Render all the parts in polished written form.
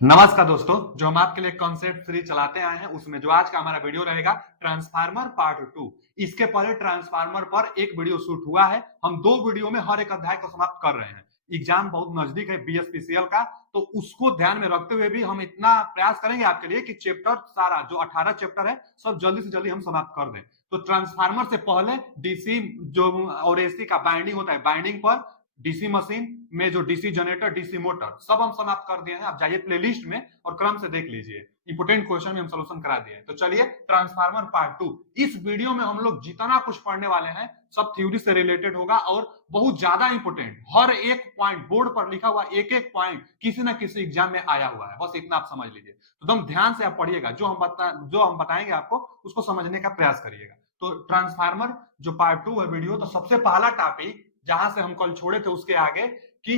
नमस्कार दोस्तों, जो हम आपके लिए कॉन्सेप्ट सीरीज चलाते आए हैं उसमें जो आज का हमारा वीडियो रहेगा ट्रांसफार्मर पार्ट 2। इसके पहले ट्रांसफार्मर पर एक वीडियो शूट हुआ है। हम दो वीडियो में हर एक अध्याय को समाप्त कर रहे हैं। एग्जाम बहुत नजदीक है बीएसपीसीएल का, तो उसको ध्यान में रखते हुए भी हम इतना प्रयास करेंगे आपके लिए कि चैप्टर सारा जो 18 चैप्टर है सब जल्दी से जल्दी हम समाप्त कर दें। तो ट्रांसफार्मर से पहले डीसी जो और एसी का बाइंडिंग होता है, बाइंडिंग पर डीसी मशीन में जो डीसी जनरेटर, डीसी मोटर सब हम समाप्त कर दिए हैं। आप जाइए प्लेलिस्ट में और क्रम से देख लीजिए। इंपोर्टेंट क्वेश्चन में हम सोल्यूशन करा दिए हैं। तो चलिए ट्रांसफार्मर पार्ट 2। इस वीडियो में हम लोग जितना कुछ पढ़ने वाले हैं सब थ्योरी से रिलेटेड होगा और बहुत ज्यादा इंपोर्टेंट, हर एक पॉइंट बोर्ड पर लिखा हुआ एक एक पॉइंट किसी ना किसी एग्जाम में आया हुआ है। बस इतना आप समझ लीजिए। तो एकदम ध्यान से आप पढ़िएगा, जो हम बताएंगे आपको उसको समझने का प्रयास करिएगा। तो ट्रांसफार्मर जो पार्ट 2 है वीडियो, तो सबसे पहला टॉपिक जहां से हम कल छोड़े थे उसके आगे कि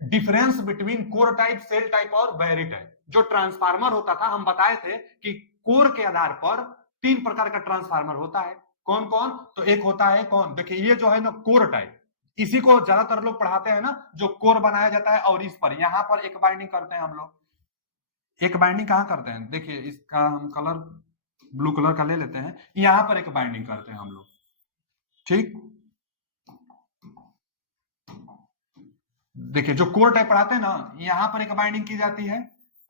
difference between core type, shell type और बैरी टाइप। जो ट्रांसफार्मर होता था हम बताए थे कि कोर के आधार पर तीन प्रकार का ट्रांसफार्मर होता है। कौन कौन? तो एक होता है कौन, देखिए ये जो है ना कोर टाइप, इसी को ज्यादातर लोग पढ़ाते हैं ना, जो कोर बनाया जाता है और इस पर यहां पर एक बाइंडिंग करते हैं हम लोग। एक बाइंडिंग कहां करते हैं, देखिए इसका हम कलर ब्लू कलर का ले लेते हैं, यहां पर एक बाइंडिंग करते हैं हम लोग। ठीक, देखिए जो कोर टाइप पढ़ाते हैं ना, यहां पर एक बाइंडिंग की जाती है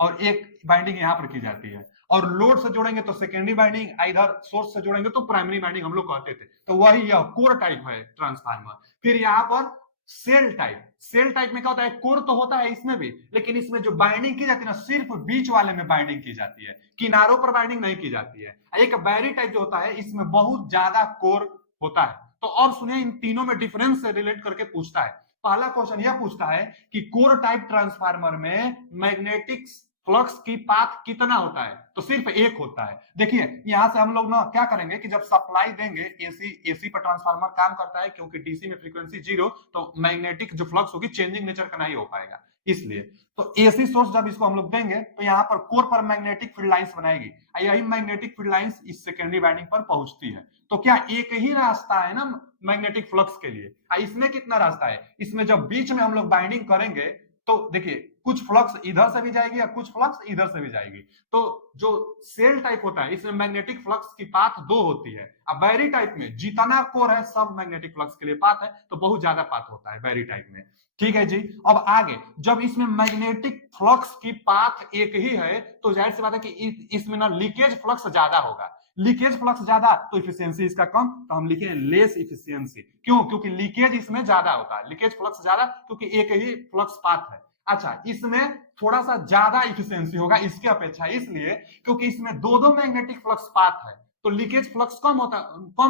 और एक बाइंडिंग यहां पर की जाती है। और लोड से जोड़ेंगे तो सेकेंडरी बाइंडिंग, इधर सोर्स से जोड़ेंगे तो प्राइमरी बाइंडिंग हम लोग कहते थे। तो वही यह कोर टाइप है ट्रांसफार्मर। फिर यहां पर सेल टाइप, सेल टाइप में क्या होता है, कोर तो होता है इसमें भी, लेकिन इसमें जो बाइंडिंग की जाती है ना सिर्फ बीच वाले में बाइंडिंग की जाती है, किनारों पर बाइंडिंग नहीं की जाती है। एक बैरी टाइप जो होता है इसमें बहुत ज्यादा कोर होता है। तो अब सुनिए, इन तीनों में डिफरेंस से रिलेट करके पूछता है। पहला क्वेश्चन यह पूछता है कि कोर टाइप ट्रांसफार्मर में मैग्नेटिक फ्लक्स की पाथ कितना होता है, तो सिर्फ एक होता है। देखिए यहां से हम लोग ना क्या करेंगे कि जब सप्लाई देंगे, एसी एसी पर ट्रांसफार्मर काम करता है क्योंकि डीसी में फ्रीक्वेंसी जीरो, तो मैग्नेटिक जो फ्लक्स होगी चेंजिंग नेचर का नहीं हो पाएगा इसलिए। तो एसी सोर्स जब इसको हम लोग देंगे तो यहाँ पर कोर पर मैग्नेटिक फील्ड लाइंस बनाएगी, यही मैग्नेटिक फील्ड लाइंस इस सेकेंडरी वाइंडिंग पर पहुंचती है। तो क्या एक ही रास्ता है ना मैग्नेटिक फ्लक्स के लिए? इसमें कितना रास्ता है, इसमें जब बीच में हम लोग बाइंडिंग करेंगे तो देखिए कुछ फ्लक्स इधर से भी जाएगी या कुछ फ्लक्स इधर से भी जाएगी। तो जो सेल टाइप होता है इसमें मैग्नेटिक फ्लक्स की पाथ दो होती है। अब बैरी टाइप में जितना कोर है सब मैग्नेटिक फ्लक्स के लिए पाथ है, तो बहुत ज्यादा पाथ होता है बैरी टाइप में। ठीक है जी। अब आगे, जब इसमें मैग्नेटिक फ्लक्स की पाथ एक ही है तो जाहिर सी बात है कि इसमें ना लीकेज फ्लक्स ज्यादा होगा। लीकेज फ्लक्स ज्यादा तो इफिशियंसी इसका कम, तो हम लिखे लेस इफिशियंसी। क्यों? क्योंकि लीकेज इसमें ज्यादा होता है, लीकेज फ्लक्स ज्यादा क्योंकि एक ही फ्लक्स पाथ है। अच्छा, इसमें थोड़ा सा ज्यादा इफिशियंसी होगा इसके अपेक्षा, इसलिए क्योंकि इसमें दो दो मैग्नेटिक फ्लक्स पाथ है, तो लीकेज फ्लक्स कम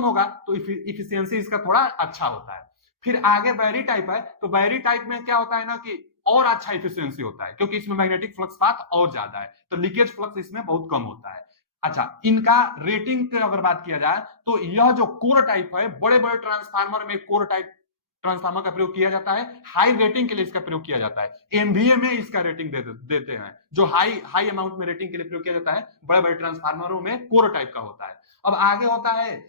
होगा, तो इफिशियंसी इसका थोड़ा अच्छा होता है। फिर आगे बैरी टाइप है, तो बैरी टाइप में क्या होता है ना कि और अच्छा इफिशियंसी होता है क्योंकि इसमें मैग्नेटिक फ्लक्स पाथ और ज्यादा है, तो लीकेज फ्लक्स इसमें बहुत कम होता है। अच्छा, इनका रेटिंग की अगर बात किया जाए तो यह जो कोर टाइप है, बड़े बड़े ट्रांसफार्मर में कोर टाइप ट्रांसफार्मर का प्रयोग किया जाता है, हाई रेटिंग के लिए इसका प्रयोग किया जाता है। एमवीए में इसका रेटिंग देते हैं, जो हाई हाई अमाउंट में रेटिंग के लिए प्रयोग किया जाता है बड़े बड़े ट्रांसफार्मरों में कोर टाइप का होता है। अब आगे होता है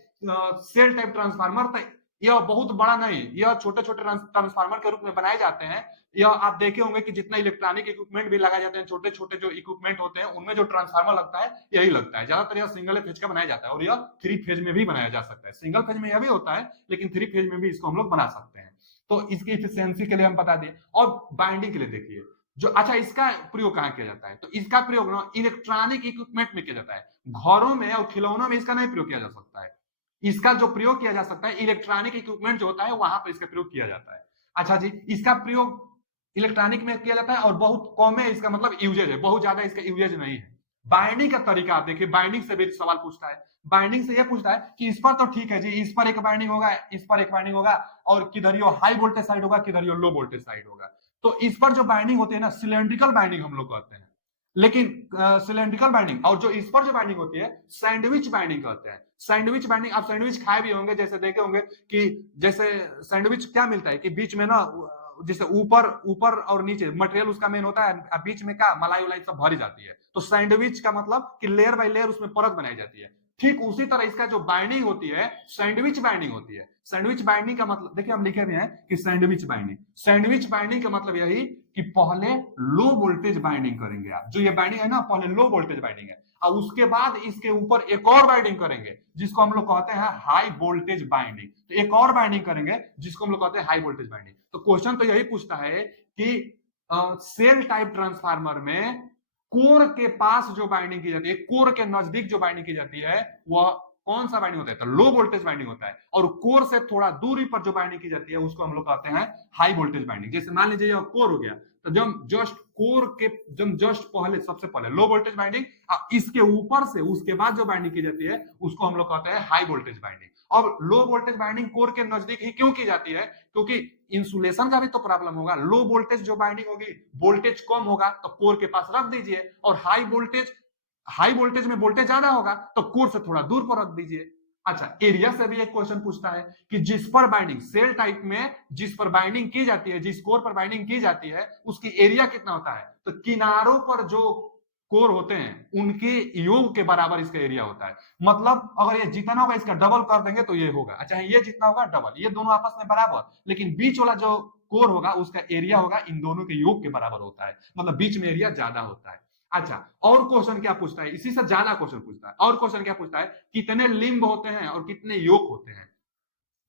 सेल टाइप ट्रांसफार्मर। तो यह बहुत बड़ा नहीं, यह छोटे छोटे ट्रांसफार्मर के रूप में बनाए जाते हैं। यह आप देखे होंगे कि जितना इलेक्ट्रॉनिक इक्विपमेंट भी लगाए जाते हैं, छोटे छोटे जो इक्विपमेंट होते हैं उनमें जो ट्रांसफार्मर लगता है यही लगता है। ज्यादातर यह सिंगल फेज का बनाया जाता है और यह थ्री फेज में भी बनाया जा सकता है। सिंगल फेज में यह भी होता है लेकिन थ्री फेज में भी इसको हम लोग बना सकते हैं। तो इसकी इफिशियंसी के लिए हम बता दें। और बाइंडिंग के लिए देखिए जो, अच्छा इसका प्रयोग कहां किया जाता है, तो इसका प्रयोग ना इलेक्ट्रॉनिक इक्विपमेंट में किया जाता है। घरों में और खिलौनों में इसका नहीं प्रयोग किया जा सकता है। इसका जो प्रयोग किया जा सकता है इलेक्ट्रॉनिक इक्विपमेंट जो होता है वहां पर इसका प्रयोग किया जाता है। अच्छा जी, इसका प्रयोग इलेक्ट्रॉनिक में किया जाता है और बहुत कम है, इसका मतलब यूजेज है, बहुत ज्यादा इसका यूजेज नहीं है। बाइंडिंग का तरीका आप देखिए, बाइंडिंग से भी सवाल पूछता है। बाइंडिंग से यह पूछता है कि इस पर तो ठीक है जी, इस पर एक बाइंडिंग होगा, इस पर एक बाइंडिंग होगा, और किधर यो हाई वोल्टेज साइड होगा, किधर यो लो वोल्टेज साइड होगा। तो इस पर जो बाइंडिंग होती है ना सिलेंड्रिकल बाइंडिंग हम लोग कहते हैं। लेकिन सिलेंड्रिकल बाइंडिंग, और जो इस पर जो बाइंडिंग होती है सैंडविच बाइंडिंग कहते हैं। सैंडविच बाइंडिंग, आप सैंडविच खाए भी होंगे, जैसे देखे होंगे कि जैसे सैंडविच क्या मिलता है कि बीच में ना जैसे ऊपर ऊपर और नीचे मटेरियल उसका मेन होता है, बीच में क्या मलाई उलाई सब भरी जाती है। तो सैंडविच का मतलब कि लेयर बाय लेयर उसमें परत बनाई जाती है। ठीक उसी तरह इसका जो बाइंडिंग होती है सैंडविच बाइंडिंग होती है। सैंडविच बाइंडिंग का मतलब देखिए हम लिखे हुए हैं कि सैंडविच बाइंडिंग का मतलब यही कि पहले लो वोल्टेज बाइंडिंग करेंगे आप, जो ये बाइंडिंग है ना पहले लो वोल्टेज बाइंडिंग है, और उसके बाद इसके ऊपर एक और बाइंडिंग करेंगे जिसको हम लोग कहते हैं हाई वोल्टेज बाइंडिंग। तो एक और बाइंडिंग करेंगे जिसको हम लोग कहते हैं हाई वोल्टेज बाइंडिंग। तो क्वेश्चन तो यही पूछता है कि सेल टाइप ट्रांसफार्मर में कोर के पास जो बाइंडिंग की जाती है, कोर के नजदीक जो बाइंडिंग की जाती है वह कौन सा बाइंडिंग होता है? तो लो वोल्टेज बाइंडिंग होता है। और कोर से थोड़ा दूरी पर जो बाइंडिंग की जाती है उसको हम लोग कहते हैं हाई वोल्टेज बाइंडिंग। जैसे मान लीजिए यह कोर हो गया, तो जब जस्ट कोर के जस्ट पहले सबसे पहले लो वोल्टेज बाइंडिंग, इसके ऊपर से उसके बाद जो बाइंडिंग की जाती है उसको हम लोग कहते हैं हाई वोल्टेज बाइंडिंग। अब लो वोल्टेज बाइंडिंग कोर के नजदीक ही क्यों की जाती है? क्योंकि इंसुलेशन का भी तो प्रॉब्लम होगा। लो वोल्टेज जो बाइंडिंग होगी, वोल्टेज कम होगा तो कोर के पास रख दीजिए, और हाई वोल्टेज में वोल्टेज ज्यादा होगा तो कोर से थोड़ा दूर पर रख दीजिए। अच्छा, एरिया से भी एक क्वेश्चन पूछता है कि जिस पर बाइंडिंग सेल टाइप में जिस पर बाइंडिंग की जाती है, जिस कोर पर बाइंडिंग की जाती है उसकी एरिया कितना होता है? तो किनारों पर जो कोर होते हैं उनके योग के बराबर इसका एरिया होता है। मतलब अगर ये जितना होगा इसका डबल कर देंगे तो ये होगा। अच्छा, ये जितना होगा डबल, ये दोनों आपस में बराबर, लेकिन बीच वाला जो कोर होगा उसका एरिया होगा इन दोनों के योग के बराबर होता है, मतलब बीच में एरिया ज्यादा होता है। अच्छा, और क्वेश्चन क्या पूछता है? इसी से ज्यादा क्वेश्चन पूछता है। और क्वेश्चन क्या पूछता है? कितने लिंब होते हैं और कितने योग होते हैं?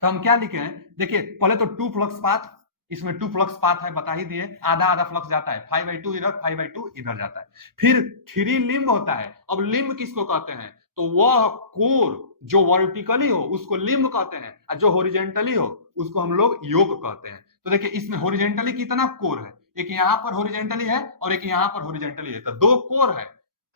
तो हम क्या लिखे हैं, देखिए पहले तो टू फ्लक्स पाथ, इसमें टू फ्लक्स पाथ है बता ही दिए, आधा आधा फ्लक्स जाता है, 5/2 इधर 5/2 इधर जाता है। फिर 3 लिंब होता है। अब लिंब किसको कहते हैं? तो वह कोर जो वर्टिकली हो उसको लिंब कहते हैं, और जो हॉरिजॉन्टली हो उसको हम लोग योग कहते हैं। तो देखिए इसमें हॉरिजॉन्टली कितना कोर है, एक यहाँ पर हॉरिजॉन्टली है और एक यहाँ पर हॉरिजॉन्टली है, तो 2 कोर है।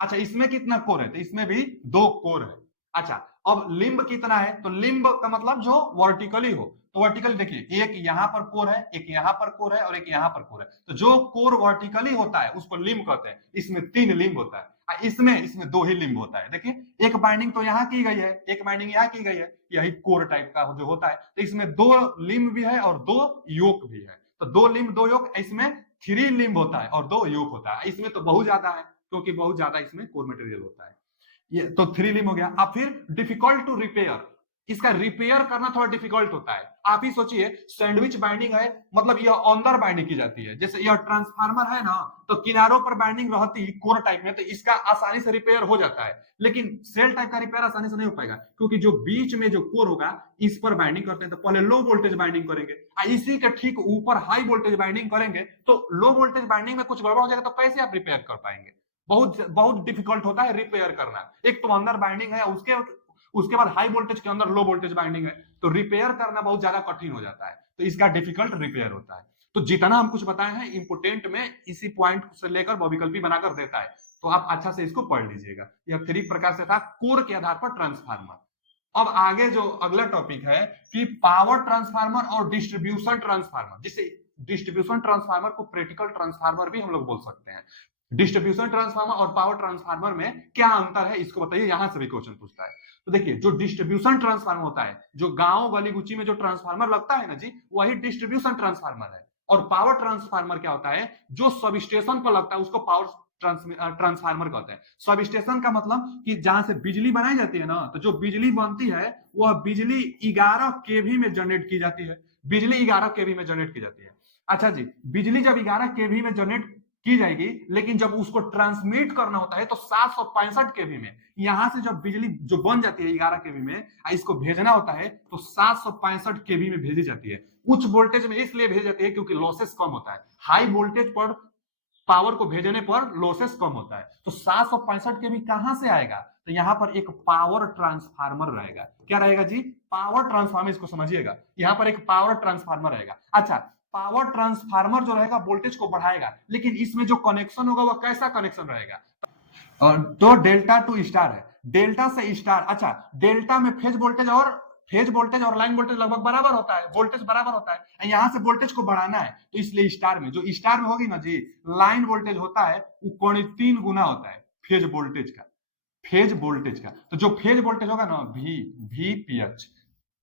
अच्छा, इसमें कितना कोर है? तो इसमें भी 2 कोर है। अच्छा, अब लिंब कितना है? तो लिंब का मतलब जो वर्टिकली हो, तो वर्टिकली देखिए एक यहाँ पर कोर है, एक यहाँ पर कोर है और एक यहाँ पर कोर है। तो जो कोर वर्टिकली होता है उसको लिंब कहते हैं। इसमें 3 लिंब होता है, इसमें 2 ही लिंब होता है। देखिए एक बाइंडिंग तो यहाँ की गई है, एक बाइंडिंग यहाँ की गई है, यही कोर टाइप का जो होता है। तो इसमें 2 लिंब भी है और 2 योक भी है। तो 2 लिंब 2 योक, इसमें 3 लिंब होता है और 2 योक होता है। इसमें तो बहुत ज्यादा है क्योंकि बहुत ज्यादा इसमें कोर मटेरियल होता है। ये तो 3 लिंब हो गया। अब फिर डिफिकल्ट टू रिपेयर, इसका रिपेयर करना थोड़ा डिफिकल्ट होता है। आप ही सोचिए सैंडविच बाइंडिंग है, मतलब यह अंदर बाइंडिंग की जाती है। जैसे यह ट्रांसफार्मर है ना, तो किनारों पर बाइंडिंग रहती है कोर टाइप में, तो इसका आसानी से रिपेयर हो जाता है। लेकिन सेल टाइप का रिपेयर आसानी से नहीं हो पाएगा, क्योंकि जो बीच में जो कोर होगा इस पर बाइंडिंग करते हैं तो पहले लो वोल्टेज बाइंडिंग करेंगे, इसी के ठीक ऊपर हाई वोल्टेज बाइंडिंग करेंगे। तो लो वोल्टेज बाइंडिंग में कुछ गड़बड़ हो जाएगा तो कैसे आप रिपेयर कर पाएंगे? बहुत बहुत डिफिकल्ट होता है रिपेयर करना। एक तो अंदर बाइंडिंग है, उसके बाद हाई वोल्टेज के अंदर लो वोल्टेज बाइंडिंग है, तो रिपेयर करना बहुत ज्यादा कठिन हो जाता है। तो इसका डिफिकल्ट रिपेयर होता है। तो जितना हम कुछ बताए हैं इंपोर्टेंट में इसी पॉइंट से लेकर बहुविकल्पी बनाकर देता है, तो आप अच्छा से इसको पढ़ लीजिएगा। यह 3 प्रकार से था कोर के आधार पर ट्रांसफार्मर। अब आगे जो अगला टॉपिक है कि पावर ट्रांसफार्मर और डिस्ट्रीब्यूशन ट्रांसफार्मर, जिसे डिस्ट्रीब्यूशन ट्रांसफार्मर को प्रैक्टिकल ट्रांसफार्मर भी हम लोग बोल सकते हैं। डिस्ट्रीब्यूशन ट्रांसफार्मर और पावर ट्रांसफार्मर में क्या अंतर है इसको बताइए, यहां से भी क्वेश्चन पूछता है। तो देखिए जो डिस्ट्रीब्यूशन ट्रांसफार्मर होता है, जो गांव गली गुची में जो ट्रांसफार्मर लगता है ना जी, वही डिस्ट्रीब्यूशन ट्रांसफार्मर है। और पावर ट्रांसफार्मर क्या होता है? जो सब स्टेशन पर लगता है उसको पावर ट्रांसफार्मर कहते हैं। सब स्टेशन का मतलब कि जहां से बिजली बनाई जाती है ना, तो जो बिजली बनती है वह बिजली 11 केवी में जनरेट की जाती है। बिजली 11 केवी में जनरेट की जाती है। अच्छा जी, बिजली जब 11 केवी में जनरेट की जाएगी, लेकिन जब उसको ट्रांसमिट करना होता है तो 765 केवी में, यहां से जब बिजली जो बन जाती है 11 केवी में, इसको भेजना होता है तो 765 केवी में भेजी जाती है। उच्च वोल्टेज में इसलिए भेजी जाती है क्योंकि लॉसेस कम होता है। हाई वोल्टेज पर पावर को भेजने पर लॉसेस कम होता है। तो 765 केवी कहां से आएगा? तो यहां पर एक पावर ट्रांसफार्मर रहेगा। क्या रहेगा जी? Power transformer. इसको समझिएगा, यहां पर एक पावर ट्रांसफार्मर रहेगा। अच्छा, पावर ट्रांसफार्मर जो रहेगा वोल्टेज को बढ़ाएगा, लेकिन इसमें जो कनेक्शन होगा वह कैसा कनेक्शन रहेगा? तो डेल्टा टू स्टार है, डेल्टा से स्टार। अच्छा, डेल्टा में फेज वोल्टेज और लाइन वोल्टेज लगभग बराबर होता है, वोल्टेज बराबर होता है। यहां से वोल्टेज को बढ़ाना है तो इसलिए स्टार में, जो स्टार में होगी ना जी, लाइन वोल्टेज होता है वो 3 गुना होता है फेज वोल्टेज का। तो जो फेज वोल्टेज होगा ना VPH,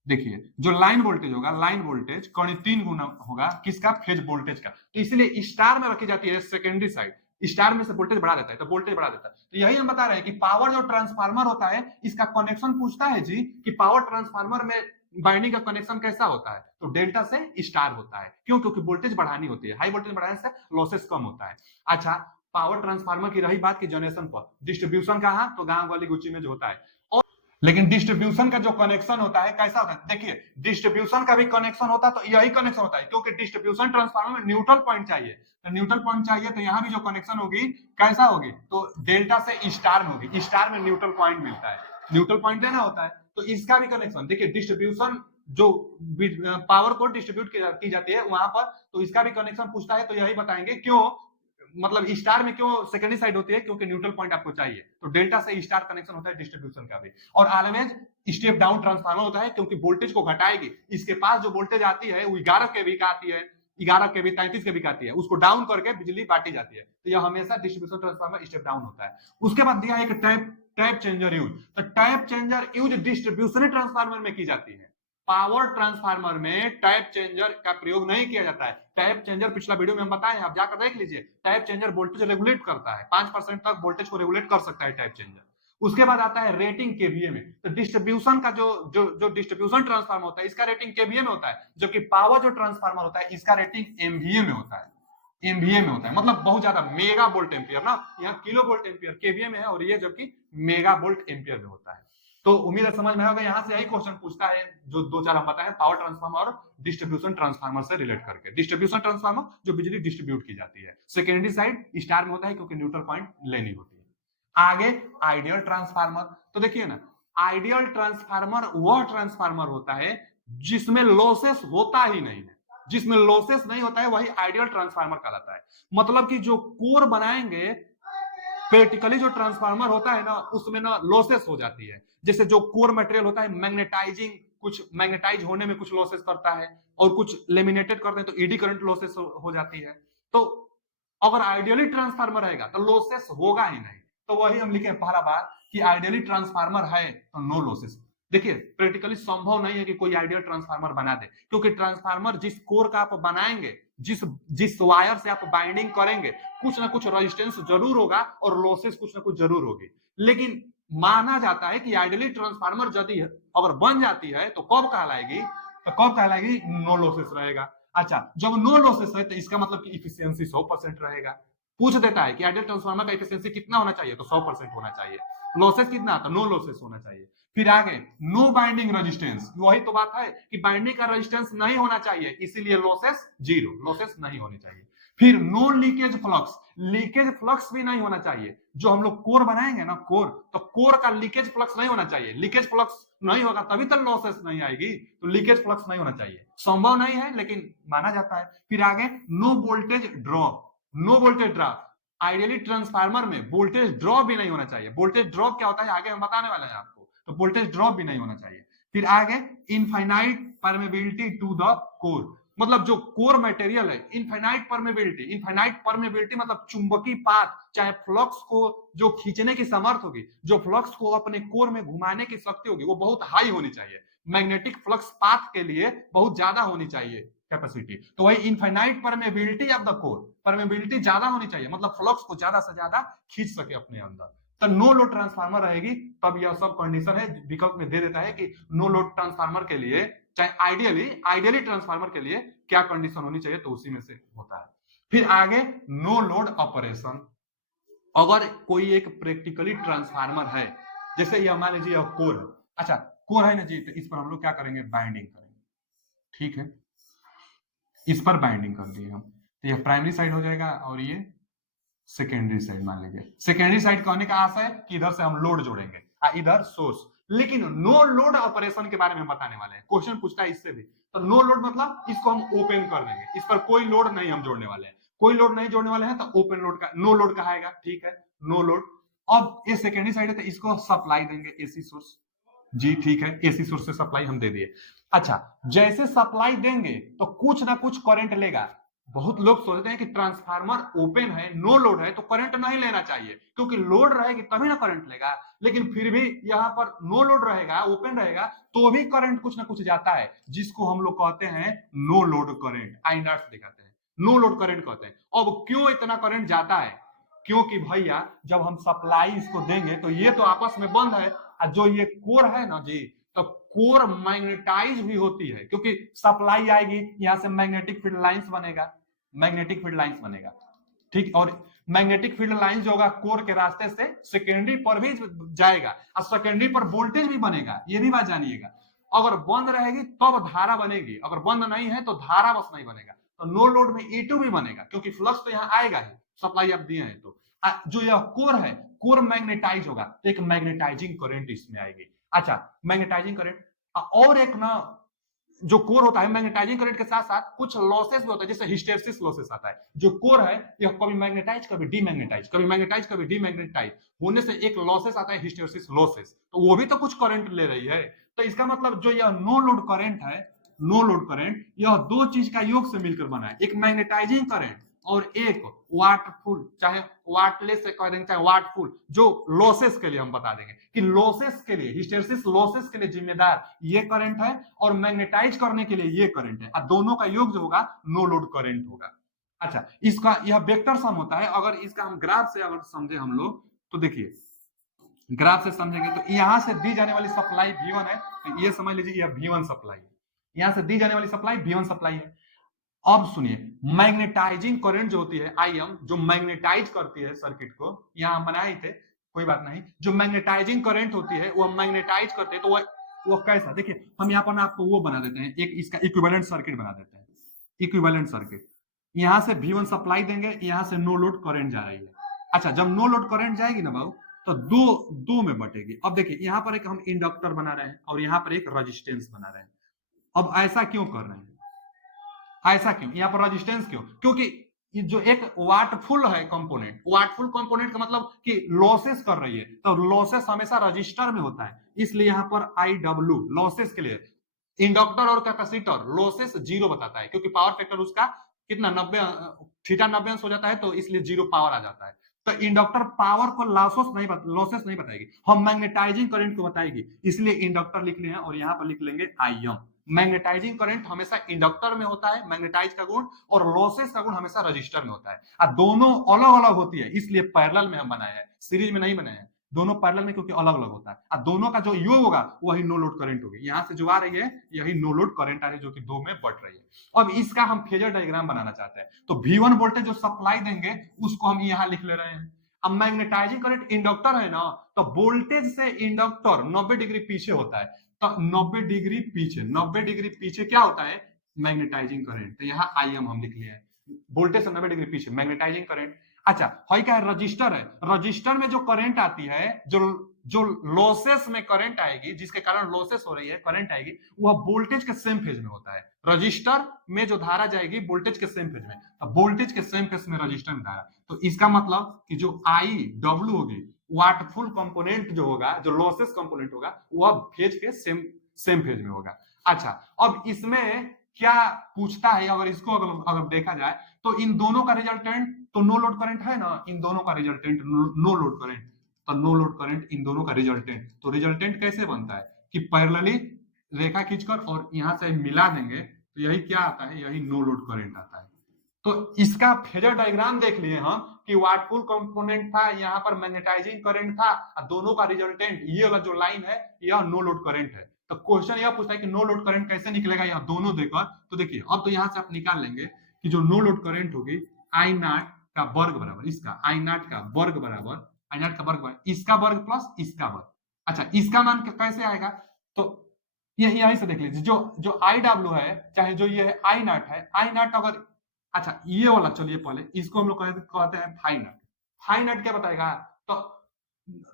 देखिए जो लाइन वोल्टेज होगा, लाइन वोल्टेज 3 गुना होगा किसका? फेज वोल्टेज का। तो इसलिए स्टार में रखी जाती है सेकेंडरी साइड, स्टार में से वोल्टेज बढ़ा देता है, तो वोल्टेज बढ़ा देता है। तो यही हम बता रहे हैं कि पावर जो ट्रांसफार्मर होता है, इसका कनेक्शन पूछता है जी कि पावर ट्रांसफार्मर में बाइंडिंग का कनेक्शन कैसा होता है, तो डेल्टा से स्टार होता है। क्यों? क्योंकि वोल्टेज बढ़ानी होती है, हाई वोल्टेज बढ़ाने से लॉसेस कम होता है। अच्छा, पावर ट्रांसफार्मर की रही बात की जनरेशन पर, डिस्ट्रीब्यूशन कहाँ, तो गांव वाली गुच्ची में जो होता है। लेकिन डिस्ट्रीब्यूशन का जो कनेक्शन होता है कैसा होता है, देखिए डिस्ट्रीब्यूशन का भी कनेक्शन होता है, तो यही कनेक्शन होता है, क्योंकि डिस्ट्रीब्यूशन ट्रांसफार्मर में न्यूट्रल पॉइंट चाहिए, तो न्यूट्रल पॉइंट चाहिए, तो यहाँ भी जो कनेक्शन होगी कैसा होगी, तो डेल्टा से स्टार में होगी। स्टार में न्यूट्रल पॉइंट मिलता है, न्यूट्रल पॉइंट देना होता है, तो इसका भी कनेक्शन देखिए, डिस्ट्रीब्यूशन जो पावर को डिस्ट्रीब्यूट की जाती है वहां पर, तो इसका भी कनेक्शन पूछता है, तो यही बताएंगे क्यों, मतलब स्टार में क्यों सेकेंडरी साइड होती है, क्योंकि न्यूट्रल पॉइंट आपको चाहिए, तो डेल्टा से स्टार कनेक्शन होता है डिस्ट्रीब्यूशन का भी। और ऑलवेज स्टेप डाउन ट्रांसफार्मर होता है, क्योंकि वोल्टेज को घटाएगी, इसके पास जो वोल्टेज आती है वो 11 केवी का आती है, 11 केवी 33 केवी का आती है, उसको डाउन करके बिजली बांटी जाती है, तो यह हमेशा डिस्ट्रीब्यूशन ट्रांसफार्मर स्टेप डाउन होता है। उसके बाद दिया एक टैप चेंजर यूज, तो tap changer use distribution transformer में की जाती है, पावर ट्रांसफार्मर में टैप चेंजर का प्रयोग नहीं किया जाता है। टैप चेंजर पिछला वीडियो में हम बताए, आप जाकर देख लीजिए, टैप चेंजर वोल्टेज रेगुलेट करता है, 5% तक वोल्टेज को रेगुलेट कर सकता है टैप चेंजर। उसके बाद आता है रेटिंग केवीए में, तो डिस्ट्रीब्यूशन का जो डिस्ट्रीब्यूशन ट्रांसफार्मर होता है, इसका रेटिंग केवीए में होता है, जबकि पावर जो ट्रांसफार्मर होता है, इसका रेटिंग एमवीए में होता है, एमवीए में होता है, मतलब बहुत ज्यादा, मेगा वोल्ट एम्पियर ना, यहाँ किलो वोल्ट एम्पियर केवीए में है, और ये जबकि मेगा वोल्ट एम्पियर में होता है। तो उम्मीद है समझ में होगा, यहाँ से यही क्वेश्चन पूछता है जो दो चार हम बताए, पावर ट्रांसफार्मर और डिस्ट्रीब्यूशन ट्रांसफार्मर से रिलेट करके। डिस्ट्रीब्यूशन ट्रांसफार्मर जो बिजली डिस्ट्रीब्यूट की जाती है, सेकेंडरी साइड स्टार में होता है, क्योंकि न्यूट्रल पॉइंट लेनी होती है। आगे आइडियल ट्रांसफार्मर, तो देखिए ना, आइडियल ट्रांसफार्मर वह ट्रांसफार्मर होता है जिसमें लॉसेस होता ही नहीं है, जिसमें लॉसेस नहीं होता है वही आइडियल ट्रांसफार्मर कहलाता है। मतलब कि जो कोर बनाएंगे प्रैक्टिकली जो ट्रांसफार्मर होता है ना, उसमें ना लॉसेस हो जाती है, जैसे जो कोर मटेरियल होता है मैग्नेटाइजिंग, कुछ मैग्नेटाइज होने में कुछ लॉसेस करता है, और कुछ लेमिनेटेड करते हैं तो ईडी करंट लॉसेस हो जाती है। तो अगर आइडियली ट्रांसफार्मर रहेगा तो लॉसेस होगा ही नहीं, तो वही हम लिखे पहला बात कि आइडियली ट्रांसफार्मर है तो नो लॉसेस। देखिए प्रैक्टिकली संभव नहीं है कि कोई आइडियल ट्रांसफार्मर बना दे, क्योंकि ट्रांसफार्मर जिस कोर का आप बनाएंगे, जिस जिस वायर से आप बाइंडिंग करेंगे, कुछ ना कुछ रेजिस्टेंस जरूर होगा और लॉसेस कुछ ना कुछ जरूर होगी। लेकिन माना जाता है कि आइडियली ट्रांसफार्मर यदि अगर बन जाती है तो कब कहलाएगी, तो कब कहलाएगी, नो लॉसेस रहेगा। अच्छा, जब नो लॉसेस है तो इसका मतलब कि इफिशियंसी 100% रहेगा। पूछ देता है कि आइडियल ट्रांसफार्मर का इफिशियंसी कितना होना चाहिए, तो 100% होना चाहिए। लॉसेस कितना, तो नो लॉसेस होना चाहिए। फिर आगे नो बाइंडिंग रेजिस्टेंस, वही तो बात है कि बाइंडिंग का रेजिस्टेंस नहीं होना चाहिए, इसीलिए लॉसेस जीरो, लॉसेस नहीं होनी चाहिए। फिर no leakage flux, leakage flux भी नहीं होना चाहिए। जो हम लोग कोर बनाएंगे ना, कोर, तो कोर का लीकेज फ्लक्स नहीं होना चाहिए, लीकेज फ्लक्स नहीं होगा तभी तो लॉसेस नहीं आएगी, तो लीकेज फ्लक्स नहीं होना चाहिए। संभव नहीं है लेकिन माना जाता है। फिर आगे no voltage drop, no voltage drop, ideally transformer में वोल्टेज ड्रॉप भी नहीं होना चाहिए। वोल्टेज ड्रॉप क्या होता है आगे हम बताने वाले हैं आपको, तो वोल्टेज ड्रॉप भी नहीं होना चाहिए। फिर आगे infinite permeability to the core, मतलब जो कोर मटेरियल है, इनफाइनाइट परमेबिलिटी, इनफाइनाइट परमेबिलिटी मतलब चुंबकीय पाथ, चाहे फ्लक्स को जो खींचने की समर्थ होगी, जो फ्लक्स को अपने कोर में घुमाने की शक्ति होगी, वो बहुत हाई होनी चाहिए। मैग्नेटिक फ्लक्स पाथ के लिए बहुत ज्यादा होनी चाहिए कैपेसिटी, तो वही infinite permeability of the core, permeability ज्यादा होनी चाहिए, मतलब फ्लक्स को ज्यादा से ज्यादा खींच सके अपने अंदर। तो नो लोड ट्रांसफार्मर रहेगी, तब यह सब कंडीशन है, विकल्प में दे देता है कि नो लोड ट्रांसफार्मर के लिए, चाहे आइडियली ट्रांसफार्मर के लिए क्या कंडीशन होनी चाहिए, तो उसी में से होता है। फिर आगे नो लोड ऑपरेशन, अगर कोई एक प्रैक्टिकली ट्रांसफार्मर है, जैसे ये मान लीजिए कोर है, अच्छा कोर है ना जी, तो इस पर हम लोग क्या करेंगे, बाइंडिंग करेंगे, ठीक है, इस पर बाइंडिंग कर दिए हम, तो ये प्राइमरी साइड हो जाएगा और ये सेकेंडरी साइड मान लीजिए। सेकेंडरी साइड कहने का आशा है कि इधर से हम लोड जोड़ेंगे, इधर सोर्स। लेकिन नो लोड ऑपरेशन के बारे में बताने वाले हैं, क्वेश्चन पूछता है इससे भी। तो नो लोड मतलब इसको हम ओपन कर देंगे, इस पर कोई लोड नहीं हम जोड़ने वाले हैं, कोई लोड नहीं जोड़ने वाले हैं, तो ओपन लोड का नो लोड कहाएगा, ठीक है, नो लोड। अब ये सेकेंडरी साइड है तो इसको सप्लाई देंगे एसी सोर्स, जी ठीक है, एसी सोर्स से सप्लाई हम दे दिए। अच्छा, जैसे सप्लाई देंगे तो कुछ ना कुछ करंट लेगा। बहुत लोग सोचते हैं कि ट्रांसफार्मर ओपन है, नो लोड है, तो करंट नहीं लेना चाहिए, क्योंकि लोड रहेगी तभी ना करंट लेगा। लेकिन फिर भी यहाँ पर नो लोड रहेगा, ओपन रहेगा, तो भी करंट कुछ ना कुछ जाता है, जिसको हम लोग कहते हैं no load current, I naught दिखाते हैं, नो लोड करंट कहते हैं। अब क्यों इतना करंट जाता है, क्योंकि भैया जब हम सप्लाई इसको देंगे तो ये तो आपस में बंद है, और जो ये कोर है ना जी, तो कोर मैग्नेटाइज भी होती है, क्योंकि सप्लाई आएगी यहां से मैग्नेटिक फील्ड लाइंस बनेगा, मैग्नेटिक फील्ड लाइंस बनेगा, ठीक। और मैग्नेटिक फील्ड लाइन जो होगा कोर के रास्ते से सेकेंडरी पर भी जाएगा, और सेकेंडरी पर वोल्टेज भी बनेगा, ये भी बात जानिएगा। अगर बंद रहेगी तब धारा बनेगी, अगर बंद नहीं है तो धारा बस नहीं बनेगा। तो नो लोड में E2 भी बनेगा, क्योंकि फ्लक्स तो यहाँ आएगा ही, सप्लाई आप दिए हैं तो। जो यह कोर है, कोर मैग्नेटाइज होगा, तो एक मैग्नेटाइजिंग करंट इसमें आएगी। अच्छा, मैग्नेटाइजिंग करंट, और एक ना जो कोर होता है मैग्नेटाइजिंग करंट के साथ साथ कुछ लॉसेस भी होता है, जैसे हिस्टेरेसिस लॉसेस आता है। जो कोर है यह कभी मैग्नेटाइज कभी डीमैग्नेटाइज, कभी मैग्नेटाइज कभी डीमैग्नेटाइज होने से एक लॉसेस आता है हिस्टेरेसिस लॉसेस, तो वो भी तो कुछ करंट ले रही है। तो इसका मतलब जो यह नो लोड करंट है, नो लोड करंट, यह दो चीज का योग से मिलकर बना है, एक मैग्नेटाइजिंग करंट और एक वाटफुल, चाहे वाटलेस से कह देंगे चाहे वाटफुल, जो लॉसेस के लिए हम बता देंगे कि लॉसेस के लिए, हिस्टेरेसिस लॉसेस के लिए जिम्मेदार ये करंट है, और मैग्नेटाइज करने के लिए ये करंट है, और दोनों का योग जो होगा नो लोड करंट होगा। अच्छा, इसका यह वेक्टर सम होता है। अगर इसका हम ग्राफ से अगर समझे हम लोग, तो देखिए ग्राफ से समझेंगे तो यहां से दी जाने वाली सप्लाई V1 है, तो ये समझ लीजिए यह V1 सप्लाई है, यहां से दी जाने वाली सप्लाई V1 सप्लाई है। अब सुनिए, मैग्नेटाइजिंग करंट जो होती है IM, जो मैग्नेटाइज करती है सर्किट को, यहां बनाए थे कोई बात नहीं, जो मैग्नेटाइजिंग करंट होती है वो मैग्नेटाइज करते हैं, तो वो कैसा, देखिए हम यहाँ पर आपको वो बना देते हैं, एक इसका इक्विवेलेंट सर्किट बना देते हैं, इक्विवेलेंट सर्किट। यहां से V1 सप्लाई देंगे, यहां से नो लोड करंट जा रही है। अच्छा, जब नो लोड करंट जाएगी ना बाबू, तो दो में बटेगी। अब देखिए यहां पर एक हम इंडक्टर बना रहे हैं और यहां पर एक रेजिस्टेंस बना रहे हैं। अब ऐसा क्यों कर रहे हैं, ऐसा क्यों, यहाँ पर रेजिस्टेंस क्यों, क्योंकि ये जो एक वाटफुल है कंपोनेंट, वाटफुल कंपोनेंट का मतलब कि लॉसेस कर रही है, तो लॉसेस हमेशा रजिस्टर में होता है, इसलिए यहाँ पर IW लॉसेस के लिए। इंडक्टर और कैपेसिटर लॉसेस जीरो बताता है, क्योंकि पावर फैक्टर उसका कितना 90 थीटा 90 अंश हो जाता है, तो इसलिए जीरो पावर आ जाता है। तो इंडक्टर पावर को लॉसेस नहीं बताएगी, हम मैग्नेटाइजिंग करंट को बताएगी, इसलिए इंडक्टर लिख रहे हैं और यहाँ पर लिख लेंगे IM। मैग्नेटाइजिंग करंट हमेशा इंडक्टर में होता है, मैग्नेटाइज का गुण, और लॉसेस का गुण हमेशा रजिस्टर में होता है, और दोनों अलग अलग होती है, इसलिए पैरेलल में हम बनाए हैं, सीरीज में नहीं बनाए हैं, दोनों पैरेलल में, क्योंकि अलग अलग होता है, और दोनों का जो योग होगा वही नो लोड करंट होगी। यहां से जो आ रही है यही नो लोड करंट आ रही है, जो कि दो में बट रही है। अब इसका हम फेजर डायग्राम बनाना चाहते हैं, तो V1 वोल्टेज जो सप्लाई देंगे उसको हम यहां लिख ले रहे हैं। अब मैग्नेटाइजिंग करंट इंडक्टर है ना, तो वोल्टेज से इंडक्टर 90 डिग्री पीछे होता है, तो 90 डिग्री पीछे, 90 डिग्री पीछे क्या होता है, मैग्नेटाइजिंग करंट, तो यहाँ IM हम लिख लिए हैं, वोल्टेज से 90 डिग्री पीछे मैग्नेटाइजिंग करंट। अच्छा, है क्या है, रजिस्टर है, रजिस्टर में जो करंट आती है, जो लॉसेस में करंट आएगी, जिसके कारण लॉसेस हो रही है, करंट आएगी, वह वोल्टेज के सेम फेज में होता है। रजिस्टर में जो धारा जाएगी वोल्टेज के सेम फेज में, तो वोल्टेज के सेम फेज में रजिस्टर में धारा, तो इसका मतलब कि जो IW होगी, वाटफुल कंपोनेंट जो होगा, जो लॉसेस कंपोनेंट होगा, वह फेज के सेम फेज में होगा। अच्छा, अब इसमें क्या पूछता है, अगर इसको अगर देखा जाए, तो इन दोनों का रिजल्टेंट तो नो लोड करंट है ना, इन दोनों का रिजल्टेंट नो लोड करंट, तो नो लोड करंट इन दोनों का रिजल्टेंट, तो रिजल्टेंट कैसे बनता है कि पैरेलली रेखा खींचकर और यहां से मिला देंगे, तो यही क्या आता है, यही नो लोड करंट आता है। तो इसका फेजर डायग्राम देख लिए हम कि वाटफुल कंपोनेंट था, यहाँ पर मैग्नेटाइजिंग करंट था, और दोनों का रिजल्टेंट ये वाला जो लाइन है यह नो लोड करंट है। तो क्वेश्चन यह पूछता है कि नो लोड करंट कैसे निकलेगा, यह दोनों देकर, तो देखिए अब तो यहां से आप निकाल लेंगे कि जो नो लोड करंट होगी I नॉट का वर्ग बराबर इसका, I नॉट का वर्ग बराबर, I नॉट का वर्ग बराबर इसका वर्ग प्लस इसका वर्ग। अच्छा, इसका मान कैसे आएगा, तो यहीं से देख लीजिए, जो IW है, चाहे जो ये है I नॉट है, I नॉट अगर, अच्छा ये वाला चलिए पहले इसको हम लोग कहते हैं फाई नॉट। फाई नॉट क्या बताएगा, तो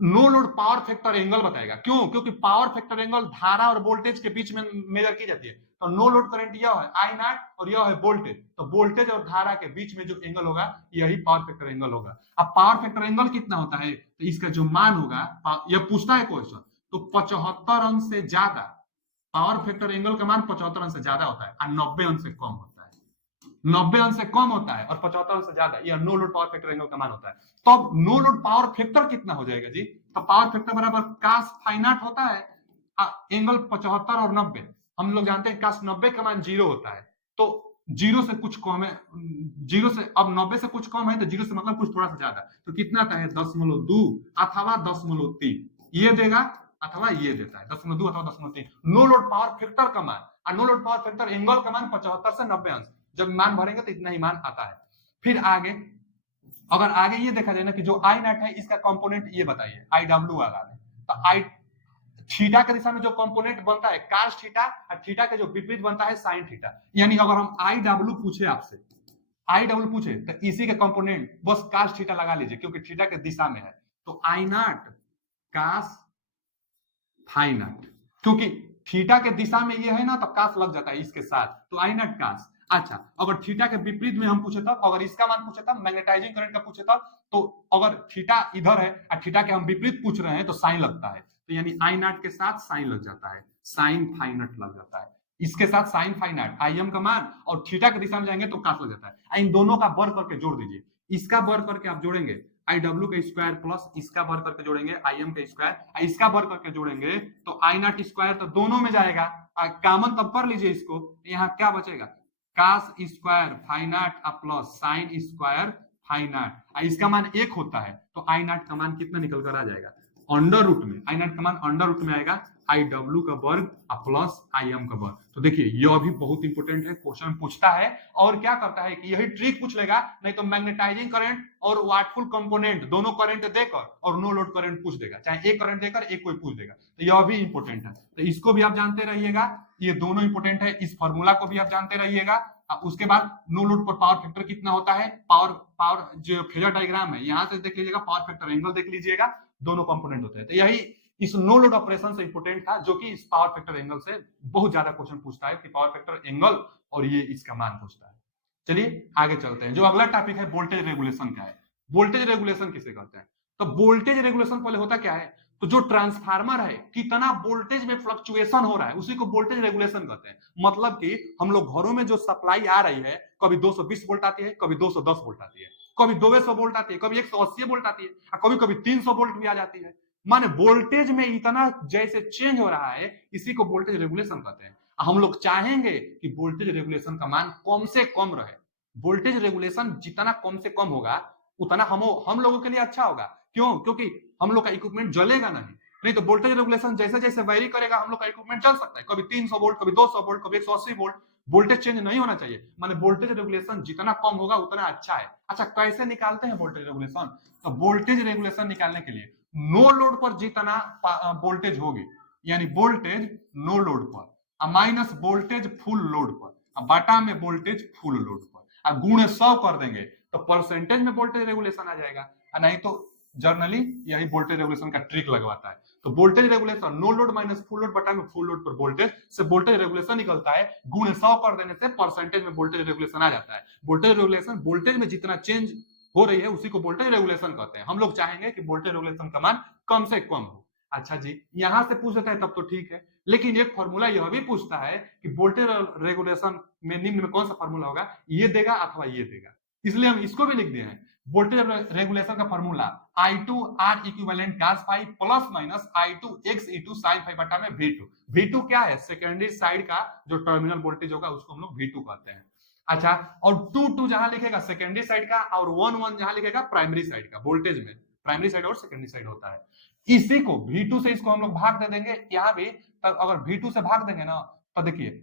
no load power factor angle बताएगा, क्यों, क्योंकि पावर फैक्टर एंगल धारा और वोल्टेज के बीच में मेजर की जाती है, तो नो लोड करंट यह है I नॉट और यह है वोल्टेज, तो वोल्टेज और धारा के बीच में जो एंगल होगा यही पावर फैक्टर एंगल होगा। अब पावर फैक्टर एंगल कितना होता है, तो इसका जो मान होगा, यह पूछता है क्वेश्चन, तो 75 अंश से ज्यादा, पावर फैक्टर एंगल का मान 75 अंश से ज्यादा होता है और 90 अंश से कम होता है, 90 अंश से कम होता है और 75 अंश से ज्यादा, यह no load power factor angle का मान होता है। तो अब नो लोड पावर फैक्टर कितना हो जाएगा जी, तो पावर फैक्टर बराबर कास फाई नॉट होता है, एंगल 75 और 90, हम लोग जानते हैं कास 90 का मान 0 होता है, तो जीरो से कुछ कम है, जीरो से अब 90 से कुछ कम है तो जीरो से मतलब कुछ थोड़ा सा ज्यादा, तो कितना आता है 10.2 अथवा 10.3 ये देगा, अथवा ये देता है 10.2 अथवा 10.3। नो लोड पावर फैक्टर का मान, और no load power factor angle का मान 75 से 90 अंश, जब मान भरेंगे तो इतना ही मान आता है। फिर आगे अगर आगे ये देखा जाए ना कि जो आई नॉट है इसका कंपोनेंट ये बताइए, आई डब्ल्यू आ रहा है, तो आई थीटा के दिशा में जो कंपोनेंट बनता है cos थीटा, और थीटा के जो विपरीत बनता है sin थीटा। यानी अगर हम आई डब्ल्यू पूछे आपसे, आई डब्ल्यू पूछे तो इसी के कंपोनेंट बस cos थीटा लगा लीजिए क्योंकि थीटा के दिशा में है, तो आई नॉट cos फाई नॉट, क्योंकि थीटा के दिशा में ये है ना तो cos लग जाता है इसके साथ, तो आई नॉट cos। अच्छा अगर थीटा के विपरीत में हम पूछे तब, अगर इसका मान पूछे तब, मैग्नेटाइजिंग करंट का पूछे तब, तो अगर थीटा इधर है और थीटा के हम विपरीत पूछ रहे हैं तो साइन लगता है, तो यानी आई नॉट के साथ साइन लग जाता है, साइन फाई नॉट लग जाता है, इसके साथ sine phi naught I M का मान, और थीटा की दिशा में जाएंगे तो cos लग जाता है। इन दोनों का वर्ग करके जोड़ दीजिए, इसका वर्ग करके आप जोड़ेंगे आई डब्ल्यू का स्क्वायर प्लस इसका वर्ग करके जोड़ेंगे आई एम का स्क्वायर, इसका वर्ग करके जोड़ेंगे तो आई नॉट स्क्वायर तो दोनों में जाएगा, कॉमन तब कर लीजिए इसको, यहाँ क्या बचेगा cos square phi naught plus sine square phi naught, इसका मान 1 होता है तो आई नॉट का मान कितना निकल कर आ जाएगा अंडर रूट में, आई नॉट का मान अंडर रूट में आएगा आई डब्ल्यू का वर्ग प्लस आई एम का वर्ग। तो देखिए यह भी बहुत इंपॉर्टेंट है, क्वेश्चन पूछता है और क्या करता है कि यही ट्रिक पूछ लेगा, नहीं तो मैग्नेटाइजिंग करंट और वाटफुल कंपोनेंट दोनों करंट देकर और नो लोड करंट पूछ देगा, चाहे एक करंट देकर एक कोई पूछ देगा, तो यह भी इंपॉर्टेंट है, तो इसको भी आप जानते रहिएगा, ये दोनों इंपॉर्टेंट है, इस फॉर्मूला को भी आप जानते रहिएगा। उसके बाद नो लोड पर पावर फैक्टर कितना होता है, पावर जो फेजर डायग्राम है यहाँ से देख लीजिएगा, पावर फैक्टर एंगल देख लीजिएगा, दोनों कंपोनेंट होते हैं, तो यही इस नो लोड ऑपरेशन से इंपोर्टेंट था, जो कि इस पावर फैक्टर एंगल से बहुत ज्यादा क्वेश्चन पूछता है कि पावर फैक्टर एंगल और ये इसका मान पूछता है। चलिए आगे चलते हैं, जो अगला टॉपिक है वोल्टेज रेगुलेशन क्या है, वोल्टेज रेगुलेशन किसे कहते हैं, तो वोल्टेज रेगुलेशन पहले होता क्या है, तो जो ट्रांसफार्मर है कितना वोल्टेज में फ्लक्चुएशन हो रहा है उसी को वोल्टेज रेगुलेशन कहते हैं। मतलब कि हम लोग घरों में जो सप्लाई आ रही है, कभी 220 वोल्ट आती है, कभी 210 वोल्ट आती है, कभी 200 वोल्ट आती है, कभी 180 वोल्ट आती है, कभी कभी 300 वोल्ट भी आ जाती है, माने वोल्टेज में इतना जैसे चेंज हो रहा है इसी को वोल्टेज रेगुलेशन कहते हैं। हम लोग चाहेंगे कि वोल्टेज रेगुलेशन का मान कम से कम रहे, वोल्टेज रेगुलेशन जितना कम से कम होगा उतना हम लोगों के लिए अच्छा होगा, क्यों, क्योंकि हम लोग का इक्विपमेंट जलेगा नहीं तो वोल्टेज रेगुलेशन जैसे जैसे वेरी करेगा हम लोग का इक्विपमेंट चल सकता है, कभी 300 वोल्ट, कभी 200 वोल्ट, कभी 180 वोल्ट, वोल्टेज चेंज नहीं होना चाहिए, माने वोल्टेज रेगुलेशन जितना कम होगा उतना अच्छा है। अच्छा कैसे निकालते हैं वोल्टेज रेगुलेशन, तो वोल्टेज रेगुलेशन निकालने के लिए नो लोड पर जितना वोल्टेज होगी, यानी वोल्टेज नो लोड पर माइनस वोल्टेज फुल लोड पर बाटा में वोल्टेज फुल लोड पर गुणे 100 कर देंगे तो परसेंटेज में वोल्टेज रेगुलेशन आ जाएगा, नहीं तो जर्नली यही वोल्टेज रेगुलेशन का ट्रिक लगवाता है। तो voltage regulation no load minus full load बटा में फुल लोड पर वोल्टेज से वोल्टेज रेगुलेशन निकलता है, गुणे 100 कर देने से परसेंटेज में वोल्टेज रेगुलेशन आ जाता है। वोल्टेज रेगुलेशन वोल्टेज में जितना चेंज हो रही है उसी को वोल्टेज रेगुलेशन कहते हैं। हम लोग चाहेंगे कि वोल्टेज रेगुलेशन का मान कम से कम हो। अच्छा जी यहां से पूछ देता है तब तो ठीक है, लेकिन एक फॉर्मूला यह भी पूछता है कि वोल्टेज रेगुलेशन में निम्न में कौन सा फॉर्मूला होगा, ये देगा अथवा ये देगा, इसलिए हम इसको भी लिख दिए हैं। वोल्टेज रेगुलेशन का formula I2 R equivalent cos phi plus minus I2 X E2 sin phi बटा में V2। V2 क्या है, सेकेंडरी साइड का जो टर्मिनल वोल्टेज होगा उसको हम लोग V2 कहते हैं। अच्छा और 2 जहां लिखेगा सेकेंडरी साइड का और 1 जहां लिखेगा प्राइमरी साइड का, वोल्टेज में प्राइमरी साइड और सेकेंडरी साइड होता है। इसी को V2 से इसको हम लोग भाग दे देंगे, यहाँ भी तब अगर V2 से भाग देंगे ना तो देखिए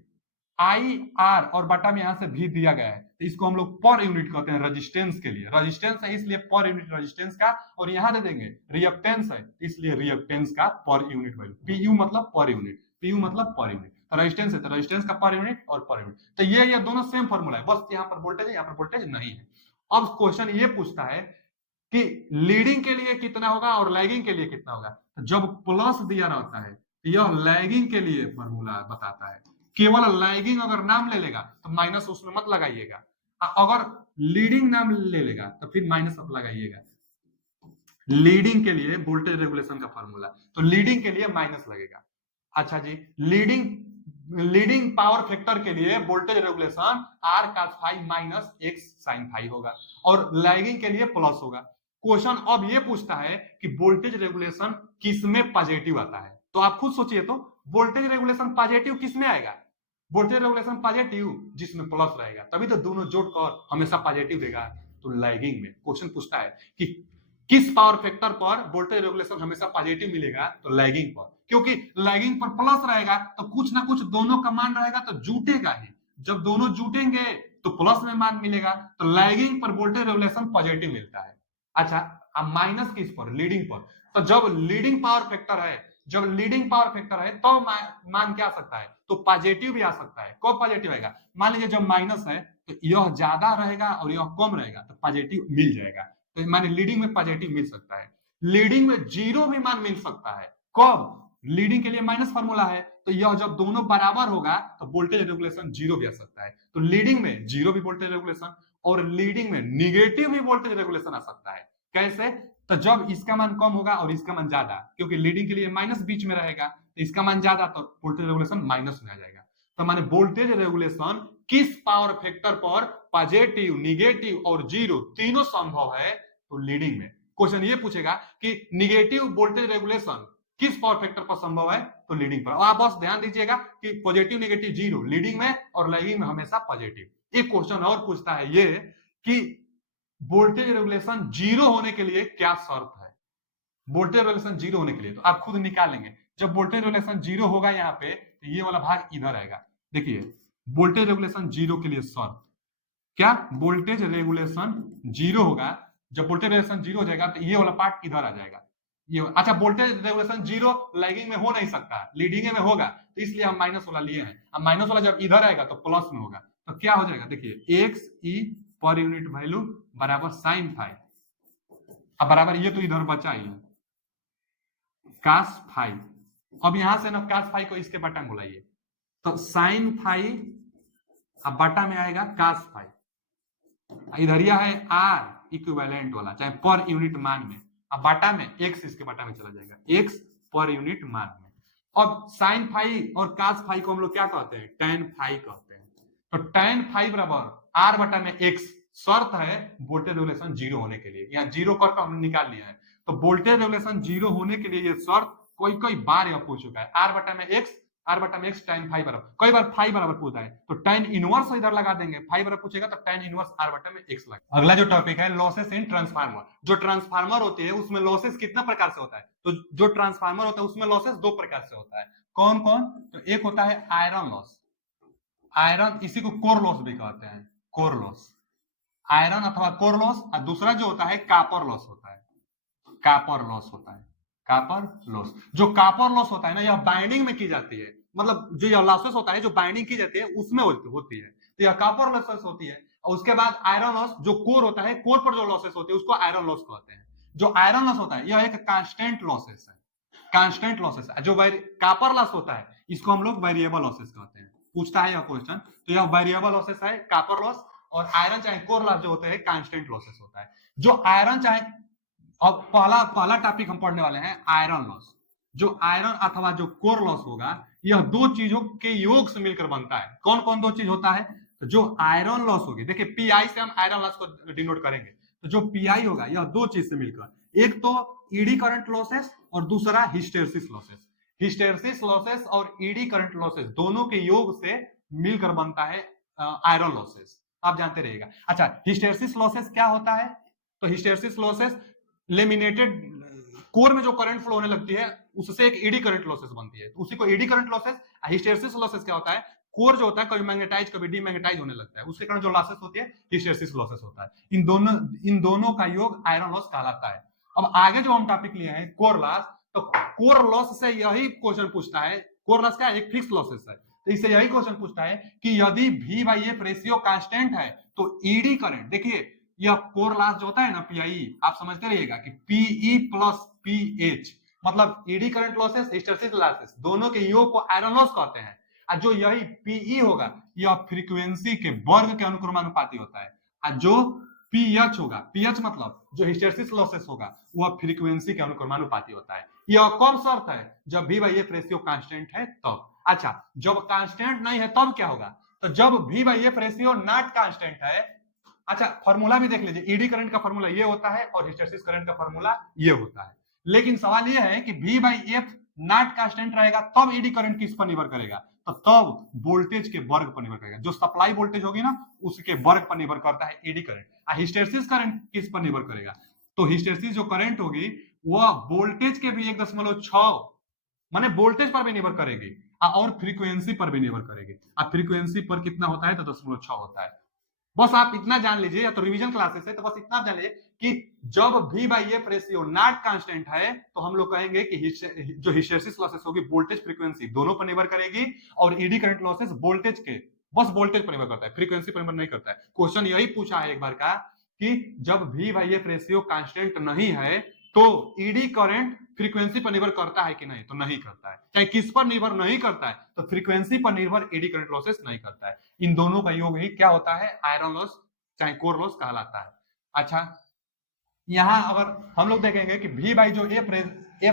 आई आर और बटा में यहां से भी दिया गया है, तो इसको हम लोग पर यूनिट कहते हैं रेजिस्टेंस के लिए, रेजिस्टेंस है इसलिए पर यूनिट रेजिस्टेंस का, और यहां दे देंगे रिएक्टेंस है इसलिए रिएक्टेंस का पर यूनिट वैल्यू, पीयू मतलब पर यूनिट, पीयू मतलब पर यूनिट, तो रेजिस्टेंस है तो रेजिस्टेंस का पर यूनिट और पर यूनिट, तो ये दोनों सेम फॉर्मूला है, बस यहाँ पर वोल्टेज है यहाँ पर वोल्टेज नहीं है। अब क्वेश्चन ये पूछता है कि लीडिंग के लिए कितना होगा और लैगिंग के लिए कितना होगा, तो जब प्लस दिया रहता है यह लैगिंग के लिए फॉर्मूला बताता है, केवल लैगिंग अगर नाम ले लेगा तो माइनस उसमें मत लगाइएगा, अगर लीडिंग नाम ले लेगा तो फिर माइनस अब लगाइएगा। लीडिंग के लिए वोल्टेज रेगुलेशन का फॉर्मूला, तो लीडिंग के लिए माइनस लगेगा। अच्छा जी लीडिंग पावर फैक्टर के लिए voltage regulation R cos phi minus X sin phi होगा और लैगिंग के लिए प्लस होगा। क्वेश्चन अब ये पूछता है कि वोल्टेज रेगुलेशन किसमें पॉजिटिव आता है, तो आप खुद सोचिए तो वोल्टेज रेगुलेशन पॉजिटिव किसमें आएगा, वोल्टेज रेगुलेशन पॉजिटिव जिसमें प्लस रहेगा, तभी तो दोनों जोड़कर हमेशा पॉजिटिव देगा। तो लैगिंग में क्वेश्चन पूछता है कि किस पावर फैक्टर पर वोल्टेज रेगुलेशन हमेशा पॉजिटिव मिलेगा, तो लैगिंग पर, क्योंकि लैगिंग पर प्लस रहेगा तो कुछ ना कुछ दोनों का मान रहेगा तो जुटेगा ही, जब दोनों जुटेंगे तो प्लस में मान मिलेगा, तो लैगिंग पर वोल्टेज रेगुलेशन पॉजिटिव मिलता है। अच्छा, अब माइनस किस पर, लीडिंग पर, तो जब लीडिंग पावर फैक्टर है, जब लीडिंग पावर फैक्टर है तो मान क्या आ सकता है, तो पॉजिटिव भी आ सकता है। कब पॉजिटिव आएगा, मान लीजिए जब माइनस है तो यह ज्यादा रहेगा और यह कम रहेगा तो पॉजिटिव मिल जाएगा, तो माने लीडिंग में पॉजिटिव मिल सकता है। लीडिंग में जीरो भी मान मिल सकता है, कब, लीडिंग के लिए माइनस फार्मूला है, तो यह जब दोनों बराबर होगा तो वोल्टेज रेगुलेशन जीरो भी आ सकता है। तो लीडिंग में जीरो भी वोल्टेज रेगुलेशन और लीडिंग में निगेटिव भी वोल्टेज रेगुलेशन आ सकता है। कैसे, तो जब इसका मान कम होगा और इसका मान ज्यादा, क्योंकि लीडिंग के लिए माइनस बीच में रहेगा, तो इसका मान ज्यादा तो वोल्टेज रेगुलेशन माइनस में आ जाएगा। तो माने वोल्टेज रेगुलेशन किस पावर फैक्टर पर पॉजिटिव, निगेटिव और जीरो तीनों संभव है, तो लीडिंग में। क्वेश्चन ये पूछेगा कि निगेटिव वोल्टेज रेगुलेशन किस पावर फैक्टर पर संभव है, तो लीडिंग पर। और आप बस ध्यान दीजिएगा कि पॉजिटिव निगेटिव जीरो लीडिंग में और लैगिंग में हमेशा पॉजिटिव। एक क्वेश्चन और पूछता है ये कि वोल्टेज रेगुलेशन जीरो होने के लिए क्या शर्त है, वोल्टेज रेगुलेशन जीरो होने के लिए, तो आप खुद निकालेंगे। जब वोल्टेज रेगुलेशन जीरो होगा यहाँ पे, तो ये वाला भाग इधर आएगा। देखिए, वोल्टेज रेगुलेशन जीरो के लिए शर्त क्या, वोल्टेज रेगुलेशन जीरो होगा, जब वोल्टेज रेगुलेशन जीरो हो जाएगा तो ये वाला पार्ट इधर आ जाएगा। ये अच्छा, वोल्टेज रेगुलेशन जीरो लैगिंग में हो नहीं सकता, लीडिंग में होगा, तो इसलिए हम माइनस वाला लिए हैं। अब माइनस वाला जब इधर आएगा तो प्लस में होगा, तो क्या हो जाएगा, देखिए एक्स ई पर यूनिट वैल्यू बराबर साइन फाई, अब बराबर ये तो इधर बचा ही कास फाई। अब यहां से ना कास फाई को इसके बटा में बुलाइए, तो साइन फाई अब बटा में आएगा कास फाई, इधर यह है आर इक्विवेलेंट वाला, चाहे पर यूनिट मान में, अब बाटा में एक्स इसके बाटा में चला जाएगा, एक्स पर यूनिट मान में। अब साइन फाई और कास फाई को हम लोग क्या कहते हैं, टेन फाई कहते हैं। तो टेन फाई बराबर आर बटा में एक्स, शर्त है वोल्टेज रेगुलेशन जीरो होने के लिए, यहाँ जीरो करके हमने निकाल लिया है। तो वोल्टेज रेगुलेशन जीरो होने के लिए ये शर्त कोई कोई बार यह पूछ चुका है, आर बटा में एक्स, आर बटा में एक्स टेन फाई बराबर, कई बार फाई बराबर पूछता है तो टेन इनवर्स इधर लगा देंगे, फाई बराबर पूछेगा तो टेन इनवर्स आर बटा में एक्स लगा। अगला जो टॉपिक है लॉसेस इन ट्रांसफार्मर। जो ट्रांसफार्मर होती है उसमें लॉसेस कितना प्रकार से होता है, तो जो ट्रांसफार्मर होता है उसमें लॉसेस दो प्रकार से होता है। कौन कौन, तो एक होता है आयरन लॉस, आयरन इसी को कोर लॉस भी कहते हैं, कोर लॉस, आयरन अथवा कोर लॉस। और दूसरा जो होता है कापर लॉस होता है, कापर लॉस होता है, कापर लॉस। जो कापर लॉस होता है ना, यह बाइंडिंग में की जाती है, मतलब जो यह लॉसेस होता है जो बाइंडिंग की जाती है उसमें होती है, तो यह कापर लॉसेस होती है। और उसके बाद आयरन लॉस, जो कोर होता है, कोर पर जो लॉसेस होती है उसको आयरन लॉस कहते हैं। जो आयरन लॉस होता है यह एक कांस्टेंट लॉसेस है, कांस्टेंट लॉसेस। जो कापर लॉस होता है इसको हम लोग वेरिएबल लॉसेस कहते हैं। पूछता है यह क्वेश्चन, तो यह वेरिएबल लॉसेस है कापर लॉस, और आयरन चाहे कोर लॉस जो होते हैं कांस्टेंट लॉसेस होता है। जो आयरन चाहे, अब पहला टॉपिक हम पढ़ने वाले हैं आयरन लॉस। जो आयरन अथवा जो कोर लॉस होगा यह दो चीजों के योग से मिलकर बनता है। कौन कौन दो चीज होता है, तो जो आयरन लॉस होगी, देखिए पीआई से हम आयरन लॉस को डिनोट करेंगे, तो जो पीआई होगा यह दो चीज से मिलकर, एक तो ईडी करंट लॉसेस और दूसरा हिस्टेरेसिस लॉसेस। हिस्टेरेसिस लॉसेस और ईडी करंट लॉसेस दोनों के योग से मिलकर बनता है आयरन लॉसेस, आप जानते रहिएगा। अच्छा, हिस्टेरेसिस लॉसेस क्या होता है, तो हिस्टेरेसिस लॉसेस लेमिनेटेड कोर में जो करंट फ्लो होने लगती है उससे एक ईडी करंट लॉसेस बनती है, तो उसी को eddy current losses. Hysteresis losses क्या होता है, कोर जो होता है कभी मैग्नेटाइज कभी डीमैग्नेटाइज होने लगता है, उसके कारण जो लॉसेस होती है हिस्टेरेसिस लॉसेस होता है। इन दोनों का योग आयरन लॉस कहलाता है। अब आगे जो हम टॉपिक लिए हैं कोर लॉस, तो कोर लॉस से यही क्वेश्चन पूछता है, कोर लॉस क्या है, एक फिक्स लॉसेस है, तो इससे यही क्वेश्चन पूछता है कि यदि V by F ratio constant है तो ईडी करंट, देखिए यह कोर लॉस जो होता है ना पीआई, आप समझते रहिएगा कि पीई प्लस पीएच, मतलब eddy current losses hysteresis losses दोनों के योग को आयरन लॉस कहते हैं। और जो यही पीई होगा यह फ्रीक्वेंसी के वर्ग के अनुक्रमानुपाती होता है, और जो पीएच होगा, पीएच मतलब जो हिस्टेरेसिस लॉसेस होगा वह फ्रीक्वेंसी के अनुक्रमानुपाती होता है। यह कब शर्त है, जब V by F ratio constant है तब। अच्छा, जब कांस्टेंट नहीं है तब क्या होगा, तो जब V by F ratio not constant है। अच्छा, फॉर्मूला भी देख लीजिए, ईडी करंट का फॉर्मूला ये होता है और हिस्टेरेसिस करंट का फॉर्मूला ये होता है। लेकिन सवाल ये है कि V by F not constant रहेगा तब ईडी करंट किस पर निर्भर करेगा, तो तब वोल्टेज के वर्ग पर निर्भर करेगा। जो सप्लाई वोल्टेज होगी ना उसके वर्ग पर निर्भर करता है ईडी करंट। हिस्टैरिसीस करंट किस पर निर्भर करेगा, तो हिस्टैरिसीस जो करंट होगी वह वोल्टेज के भी 1.6 माने वोल्टेज पर भी निर्भर करेगी और फ्रीक्वेंसी पर भी निर्भर करेगी। अब फ्रीक्वेंसी पर कितना होता है तो 10.6 होता है। बस आप इतना जान लीजिए, या तो रिवीजन क्लासेस है तो बस इतना जान लीजिए कि जब V by F ratio not constant है तो हम लोग कहेंगे कि जो हिस्टैरिसीस लॉसेस होगी वोल्टेज फ्रीक्वेंसी दोनों पर निर्भर करेगी, और ईडी करंट लॉसेस वोल्टेज के बस वोल्टेज पर निर्भर करता है, फ्रीक्वेंसी पर निर्भर नहीं करता है। क्वेश्चन यही पूछा है एक बार का कि जब V by F ratio constant नहीं है तो ईडी करंट फ्रीक्वेंसी पर निर्भर करता है कि नहीं, तो नहीं करता है। चाहे किस पर निर्भर नहीं करता है, तो फ्रीक्वेंसी पर निर्भर ईडी करंट लॉसेस नहीं करता है। इन दोनों का योग ही क्या होता है, आयरन लॉस चाहे कोर लॉस कहलाता है। अच्छा, यहां अगर हम लोग देखेंगे कि V बाई जो एफ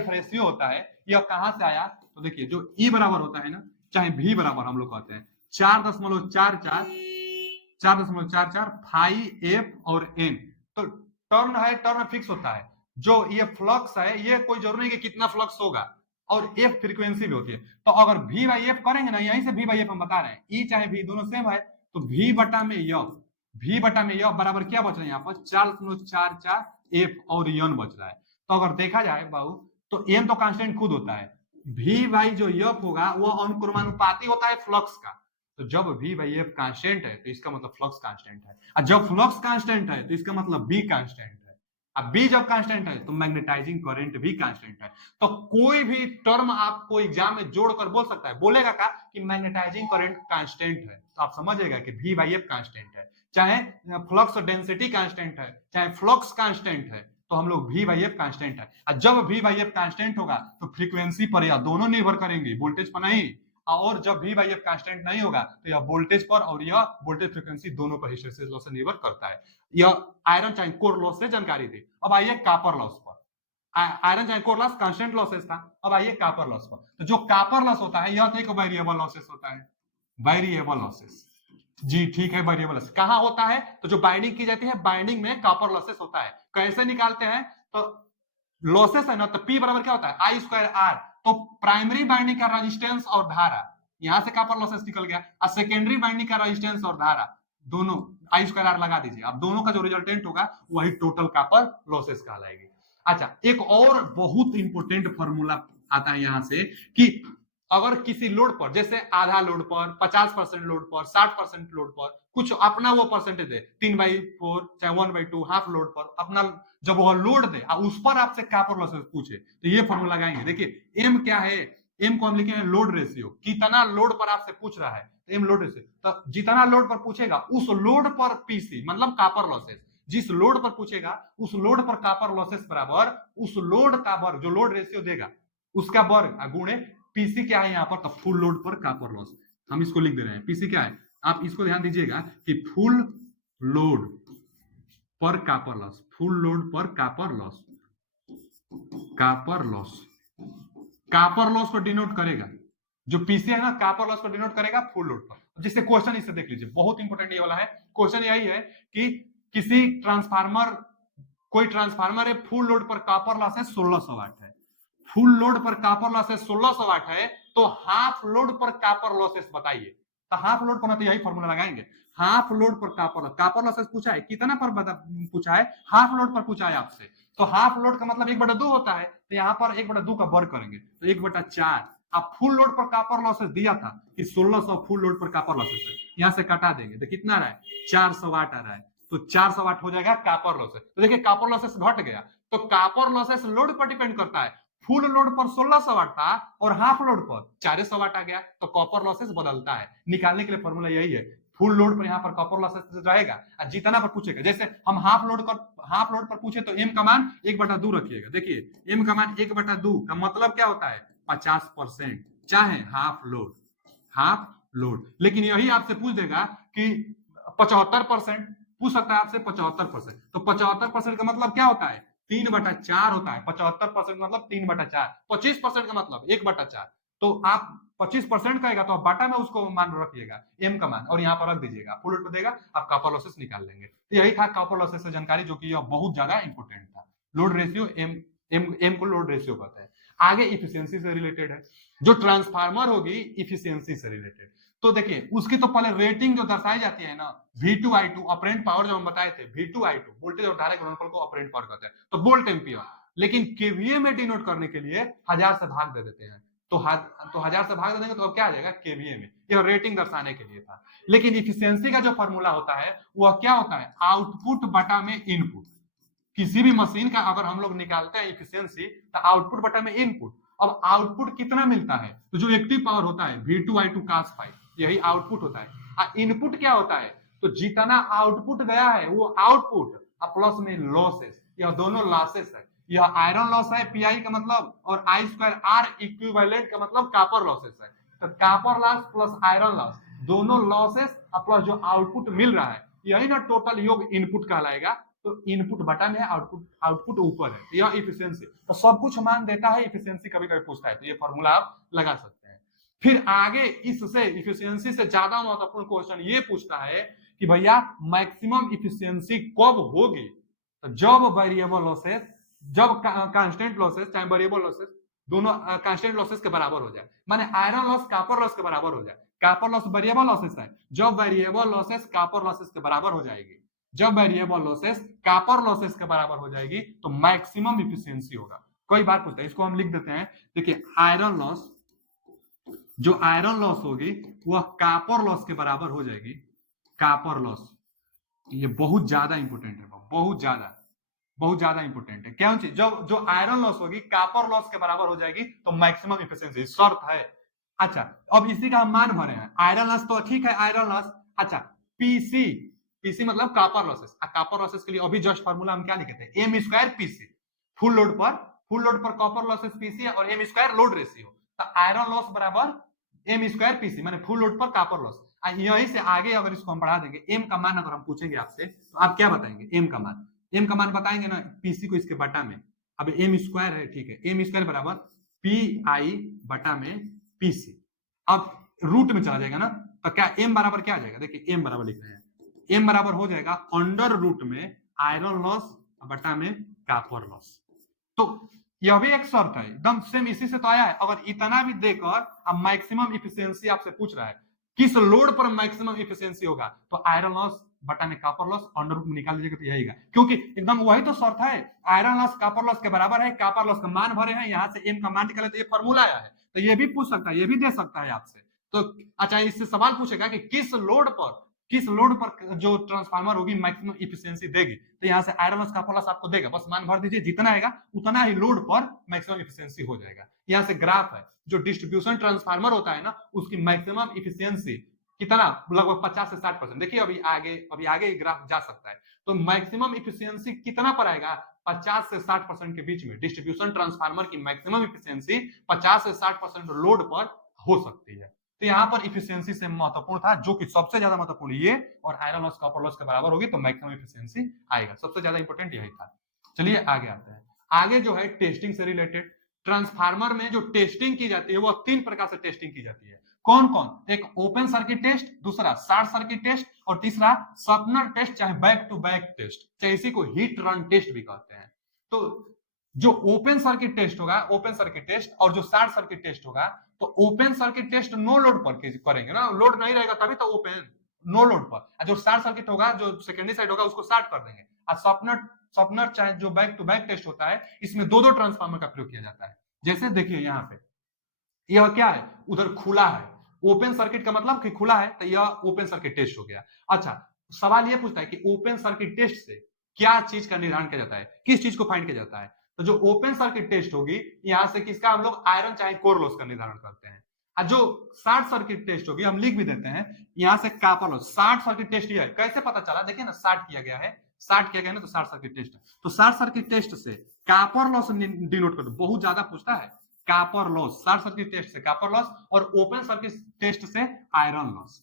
रेशियो होता है यह कहां से आया, तो देखिए जो E बराबर होता है ना, चाहे V बराबर हम लोग कहते हैं 4.44 फाई एफ और एन, तो टर्न है, टर्न फिक्स होता है। जो ये फ्लक्स है ये कोई जरूरी नहीं कि कितना फ्लक्स होगा, और एफ फ्रीक्वेंसी भी होती है। तो अगर V बाई एफ करेंगे ना, यहीं से V बाई एफ हम बता रहे हैं, E चाहे V दोनों सेम है, तो V बटा में यह बराबर क्या बच रहा है यहाँ पर 4.44 एफ और एन बच रहा है। तो अगर देखा जाए बाबू तो एन तो कांस्टेंट खुद होता है, V बाई जो एफ होगा वह अनुक्रमानुपाती होता है फ्लक्स का। तो जब V बाई एफ कांस्टेंट है तो इसका मतलब फ्लक्स कांस्टेंट है, और जब फ्लक्स कांस्टेंट है तो इसका मतलब B कांस्टेंट है। अब B जब कांस्टेंट है तो मैग्नेटाइजिंग करंट भी कांस्टेंट है। तो कोई भी टर्म आपको एग्जाम में जोड़कर बोल सकता है, बोलेगा क्या कि मैग्नेटाइजिंग करंट कांस्टेंट है, तो आप समझिएगा कि V बाई एफ कांस्टेंट है। चाहे फ्लक्स डेंसिटी कांस्टेंट है, चाहे फ्लक्स कांस्टेंट है, तो हम लोग V बाई एफ कांस्टेंट है। और जब V बाई एफ कांस्टेंट होगा तो फ्रीक्वेंसी पर या दोनों निर्भर करेंगे, वोल्टेज पर नहीं। और जब V बाई एफ कांस्टेंट नहीं होगा तो यह वोल्टेज पर और यह वोल्टेज फ्रीक्वेंसी दोनों पर हिस्टैरिसीस लॉस से निर्भर करता है। यह आयरन चाहे कोर लॉस से जानकारी थी। अब आइए कॉपर लॉस पर। आयरन चाहे कोर लॉस कांस्टेंट लॉसेस था, अब आइए कॉपर लॉस पर। तो जो कॉपर लॉस होता है यह एक वेरिएबल लॉसेस होता है, वेरिएबल लॉसेस। जी ठीक है, वेरिएबल लॉसेस कहां होता है, तो जो बाइंडिंग की जाती है बाइंडिंग में कॉपर लॉसेस होता है। कैसे निकालते हैं, तो लॉसेस है ना, तो P बराबर क्या होता है आई स्क्वायर आर, तो प्राइमरी बाइंडिंग का रेजिस्टेंस और धारा, यहां से कॉपर लॉसेस निकल गया, और सेकेंडरी बाइंडिंग का रेजिस्टेंस और धारा दोनों आई स्क्वायर आर लगा दीजिए। अब दोनों का जो रिजल्टेंट होगा वही टोटल कॉपर लॉसेस कहलाएगी। अच्छा, एक और बहुत इंपॉर्टेंट फॉर्मूला आता है यहां से कि अगर किसी लोड पर, जैसे आधा लोड पर, 50% लोड पर, 60% लोड पर कुछ अपना वो परसेंटेज दे, 3/4 चाहे 1/2 हाफ लोड पर अपना जब वो लोड दे और उस पर आपसे कॉपर लॉसेस पूछे, तो ये फॉर्मूला लगाएंगे। देखिए एम क्या है, एम को हम लिखे हैं लोड रेशियो, कितना लोड पर आपसे पूछ रहा है, तो एम लोड रेशियो, तो जितना लोड पर पूछेगा उस लोड पर पीसी मतलब कॉपर लॉसेस, जिस लोड पर पूछेगा उस लोड पर कॉपर लॉसेस बराबर उस लोड का वर्ग, जो लोड रेशियो देगा उसका वर्ग गुणे पीसी क्या है यहाँ पर, तो फुल लोड पर कॉपर लॉस। हम इसको लिख दे रहे हैं, पीसी क्या है, आप इसको ध्यान दीजिएगा कि फुल लोड पर कॉपर लॉस, फुल लोड पर copper loss, copper loss, copper loss को डिनोट करेगा, जो पीसी है ना कॉपर लॉस को डिनोट करेगा फुल लोड पर। जिससे क्वेश्चन इससे देख लीजिए, बहुत इंपॉर्टेंट ये वाला है क्वेश्चन। यही है कि किसी ट्रांसफार्मर, कोई ट्रांसफार्मर है, फुल लोड पर कॉपर लॉस है 1600 वाट है, फुल लोड पर कॉपर लॉसेस 1600 वाट है, तो हाफ लोड पर कॉपर लॉसेस बताइए। तो हाफ लोड पर तो यही फॉर्मूला लगाएंगे, हाफ लोड पर कॉपर लॉसेस पूछा है, कितना पर पूछा है, हाफ लोड पर पूछा है आपसे, तो हाफ लोड का मतलब 1/2 होता है, तो यहाँ पर 1/2 का वर्ग करेंगे तो 1/4। अब फुल लोड पर कॉपर लॉसेस दिया था कि 1600 फुल लोड पर कॉपर लॉसेस है, यहाँ से कटा देंगे तो कितना रहा है 400 वाट आ रहा है, तो 400 वाट हो जाएगा कॉपर लॉसेस। तो देखिए कॉपर लॉसेस घट गया, तो कॉपर लॉसेस लोड पर डिपेंड करता है, फुल लोड पर 1600 वाट था और हाफ लोड पर 400 वाट आ गया, तो कॉपर लॉसेस बदलता है। निकालने के लिए फॉर्मूला यही है, फुल लोड पर यहाँ पर कॉपर लॉसेस रहेगा और जितना पर पूछेगा, जैसे हम हाफ लोड पर पूछे तो एम का मान 1/2 रखिएगा। देखिए एम का मान 1/2 का मतलब क्या होता है 50%, चाहे हाफ लोड। लेकिन यही आपसे पूछ देगा कि 75% पूछ सकता है आपसे 75%, तो 75% का मतलब क्या होता है 3/4 होता है, 75% मतलब 3/4, 25% का मतलब 1/4, तो आप 25% कहेगा तो आप बाटा में उसको मान रखिएगा एम का मान और यहाँ पर रख दीजिएगा, फुल लोड पर देगा आप कॉपर लॉसेस निकाल लेंगे। तो यही था कॉपर लॉसेस से जानकारी, जो कि यह बहुत ज्यादा इंपॉर्टेंट था। लोड रेशियो एम को लोड रेशियो कहते हैं। आगे इफिशियंसी से रिलेटेड है, जो ट्रांसफार्मर होगी इफिशियंसी से रिलेटेड। तो देखिए उसकी तो पहले रेटिंग जो दर्शाई जाती है ना, V2I2 ऑपरेंट पावर जो हम बताए थे, V2I2 वोल्टेज और धारा गुणनफल को ऑपरेंट पावर कहते हैं, तो वोल्ट एम्पियर। लेकिन केवीए में डिनोट करने के लिए 1000 से भाग दे देते हैं, तो 1000 से भाग दे देंगे तो अब क्या आ जाएगा केवीए में, यह रेटिंग दर्शाने के लिए था। लेकिन इफिशियंसी का जो फॉर्मूला होता है वह क्या होता है, आउटपुट बटा में इनपुट। किसी भी मशीन का अगर हम लोग निकालते हैं इफिशियंसी, तो आउटपुट बटा में इनपुट। अब आउटपुट कितना मिलता है, तो जो एक्टिव पावर होता है V2I2 cos फाई, यही आउटपुट होता है। इनपुट क्या होता है, तो जितना आउटपुट गया है वो आउटपुट, प्लस में लॉसेस, यह दोनों लॉसेस है। यह आयरन लॉस है पीआई का मतलब, और आई स्क्वायर आर इक्विवेलेंट का मतलब कॉपर लॉसेस है। तो copper loss plus iron loss, दोनों लॉसेस प्लस जो आउटपुट मिल रहा है, यही ना टोटल योग इनपुट कहलाएगा। तो इनपुट बटा में आउटपुट, आउटपुट ऊपर है, यह इफिशियंसी। तो सब कुछ मान देता है, इफिशियंसी कभी कभी पूछता है, तो ये फॉर्मूला आप लगा सकते हैं। फिर आगे इससे इफिशियंसी से ज्यादा महत्वपूर्ण क्वेश्चन ये पूछता है कि भैया मैक्सिमम इफिशियंसी कब होगी, तो जब वेरिएबल लॉसेस, जब कांस्टेंट लॉसेस चाहे वेरिएबल लॉसेस दोनों कांस्टेंट लॉसेस के बराबर हो जाए, माने आयरन लॉस कॉपर लॉस के बराबर हो जाए। कॉपर लॉस वेरिएबल लॉसेस है, जब वेरिएबल लॉसेस कॉपर लॉसेस के बराबर हो जाएगी, जब वेरिएबल लॉसेस कॉपर लॉसेस के बराबर हो जाएगी तो मैक्सिमम इफिशियंसी होगा। कोई बात पूछता है, इसको हम लिख देते हैं। देखिए आयरन लॉस, जो आयरन लॉस होगी वह कॉपर लॉस के बराबर हो जाएगी। कॉपर लॉस ये बहुत ज्यादा इंपोर्टेंट है, बहुत ज्यादा इंपोर्टेंट है। क्या चीज, जब जो आयरन लॉस होगी कॉपर लॉस के बराबर हो जाएगी तो मैक्सिमम इफिशियंसी, शर्त है। अच्छा अब इसी का हम मान भरे हैं, आयरन लॉस तो ठीक है, आयरन लॉस। अच्छा पीसी, पीसी मतलब कॉपर लॉसेस, कॉपर लॉसेस के लिए अभी जस्ट फार्मूला हम क्या लिखे थे, M square PC. Full load पर कॉपर लॉसेस पीसी है और एम स्क्वायर लोड रेशियो, तो आयरन लॉस बराबर एम स्क्वायर पीसी, माने फुल लोड पर कॉपर लॉस। यहीं से आगे अगर इसको हम बढ़ा देंगे, एम का मान अगर हम पूछेंगे आपसे तो आप क्या बताएंगे, एम का मान, एम का मान बताएंगे ना पीसी को इसके बटा में। अब एम स्क्वायर है, ठीक है, एम स्क्वायर बराबर पी आई बटा में पीसी। अब रूट में चला जाएगा ना, तो क्या एम बराबर क्या आ जाएगा, देखिए एम बराबर लिख रहे हैं, एम बराबर हो जाएगा अंडर रूट में आयरन लॉस बटा में कॉपर लॉस। तो यह भी एक शर्त है, एकदम सेम इसी से तो आया है। अगर इतना भी देकर अब मैक्सिमम इफिशियंसी आपसे पूछ रहा है किस लोड पर मैक्सिमम इफिशियंसी होगा, तो आयरन लॉस बटा में कॉपर लॉस अंडर रूट में निकाल लीजिएगा तो यही, क्योंकि एकदम वही तो शर्त है, आयरन लॉस कॉपर लॉस के बराबर है, कॉपर लॉस का मान भरे हैं, यहां से एम का मान निकाले तो ये फॉर्मूला आया है। तो ये भी पूछ सकता है, ये भी दे सकता है आपसे। तो अच्छा इससे सवाल पूछेगा कि किस लोड पर जो ट्रांसफार्मर होगी मैक्सिमम इफिशियंसी देगी, तो यहां से आयरन लॉस कॉपर लॉस आपको देगा, बस मान भर दीजिए, जितना आएगा उतना ही लोड पर मैक्सिमम इफिशियंसी हो जाएगा। यहां से ग्राफ है, जो डिस्ट्रीब्यूशन ट्रांसफार्मर होता है ना उसकी मैक्सिमम इफिशियंसी कितना, लगभग 50 से 60%। देखिए अभी आगे ग्राफ जा सकता है, तो मैक्सिमम इफिशियंसी कितना पर आएगा, 50 से 60% के बीच में डिस्ट्रीब्यूशन ट्रांसफार्मर की मैक्सिमम इफिशियंसी 50 से 60% लोड पर हो सकती है। तो यहाँ पर इफिशियंसी से महत्वपूर्ण था, जो कि सबसे ज्यादा महत्वपूर्ण ये और आयरन लॉस कॉपर लॉस के बराबर होगी तो मैक्सिमम इफिशियंसी आएगा, सबसे ज्यादा इंपॉर्टेंट यही था। चलिए आगे आते हैं। आगे जो है टेस्टिंग से रिलेटेड, ट्रांसफार्मर में जो टेस्टिंग की जाती है वो 3 प्रकार से टेस्टिंग की जाती है। कौन कौन, एक ओपन सर्किट टेस्ट, दूसरा शॉर्ट सर्किट टेस्ट, और तीसरा शॉर्पनर टेस्ट चाहे बैक टू बैक टेस्ट, चाहे इसी को हीट रन टेस्ट भी कहते हैं। तो जो ओपन सर्किट टेस्ट होगा, ओपन सर्किट टेस्ट, और जो शॉर्ट सर्किट टेस्ट होगा, तो open circuit test no load पर करेंगे ना, लोड नहीं रहेगा तभी तो ओपन, नो लोड पर। जो शॉर्ट सर्किट होगा, जो सेकेंडरी साइड होगा उसको शॉर्ट कर देंगे। और शॉर्पनर चाहे जो बैक टू बैक टेस्ट होता है, इसमें दो ट्रांसफार्मर का प्रयोग किया जाता है। जैसे देखिए यहाँ पे यह क्या है, उधर खुला है, ओपन सर्किट का मतलब कि खुला है, तो यह ओपन सर्किट टेस्ट हो गया। अच्छा सवाल यह पूछता है कि ओपन सर्किट टेस्ट से क्या चीज का निर्धारण किया जाता है, किस चीज को फाइंड किया जाता है, तो जो ओपन सर्किट टेस्ट होगी यहां से किसका, हम लोग आयरन चाहे कोर लॉस का निर्धारण करते हैं। और जो शॉर्ट सर्किट टेस्ट होगी, हम लिख भी देते हैं यहां से copper loss. Short circuit test यह है, कैसे पता चला, देखिए ना शॉर्ट किया गया है, ना, तो शॉर्ट सर्किट टेस्ट है। तो शॉर्ट सर्किट टेस्ट से कॉपर लॉस डिनोट कर दो, बहुत ज्यादा पूछता है, copper loss, short circuit test से कॉपर लॉस, और ओपन सर्किट टेस्ट से आयरन लॉस,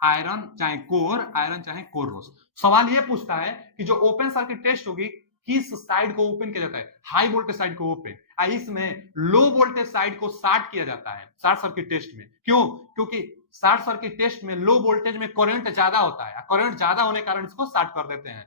आयरन चाहे कोर लॉस। सवाल यह पूछता है कि जो ओपन सर्किट टेस्ट होगी किस साइड को ओपन किया जाता है, हाई वोल्टेज साइड को ओपन, इसमें लो वोल्टेज साइड को शॉर्ट किया जाता है शॉर्ट सर्किट टेस्ट में। क्यों, क्योंकि शॉर्ट सर्किट टेस्ट में लो वोल्टेज में करंट ज्यादा होता है, करंट ज्यादा होने के कारण इसको शॉर्ट कर देते हैं,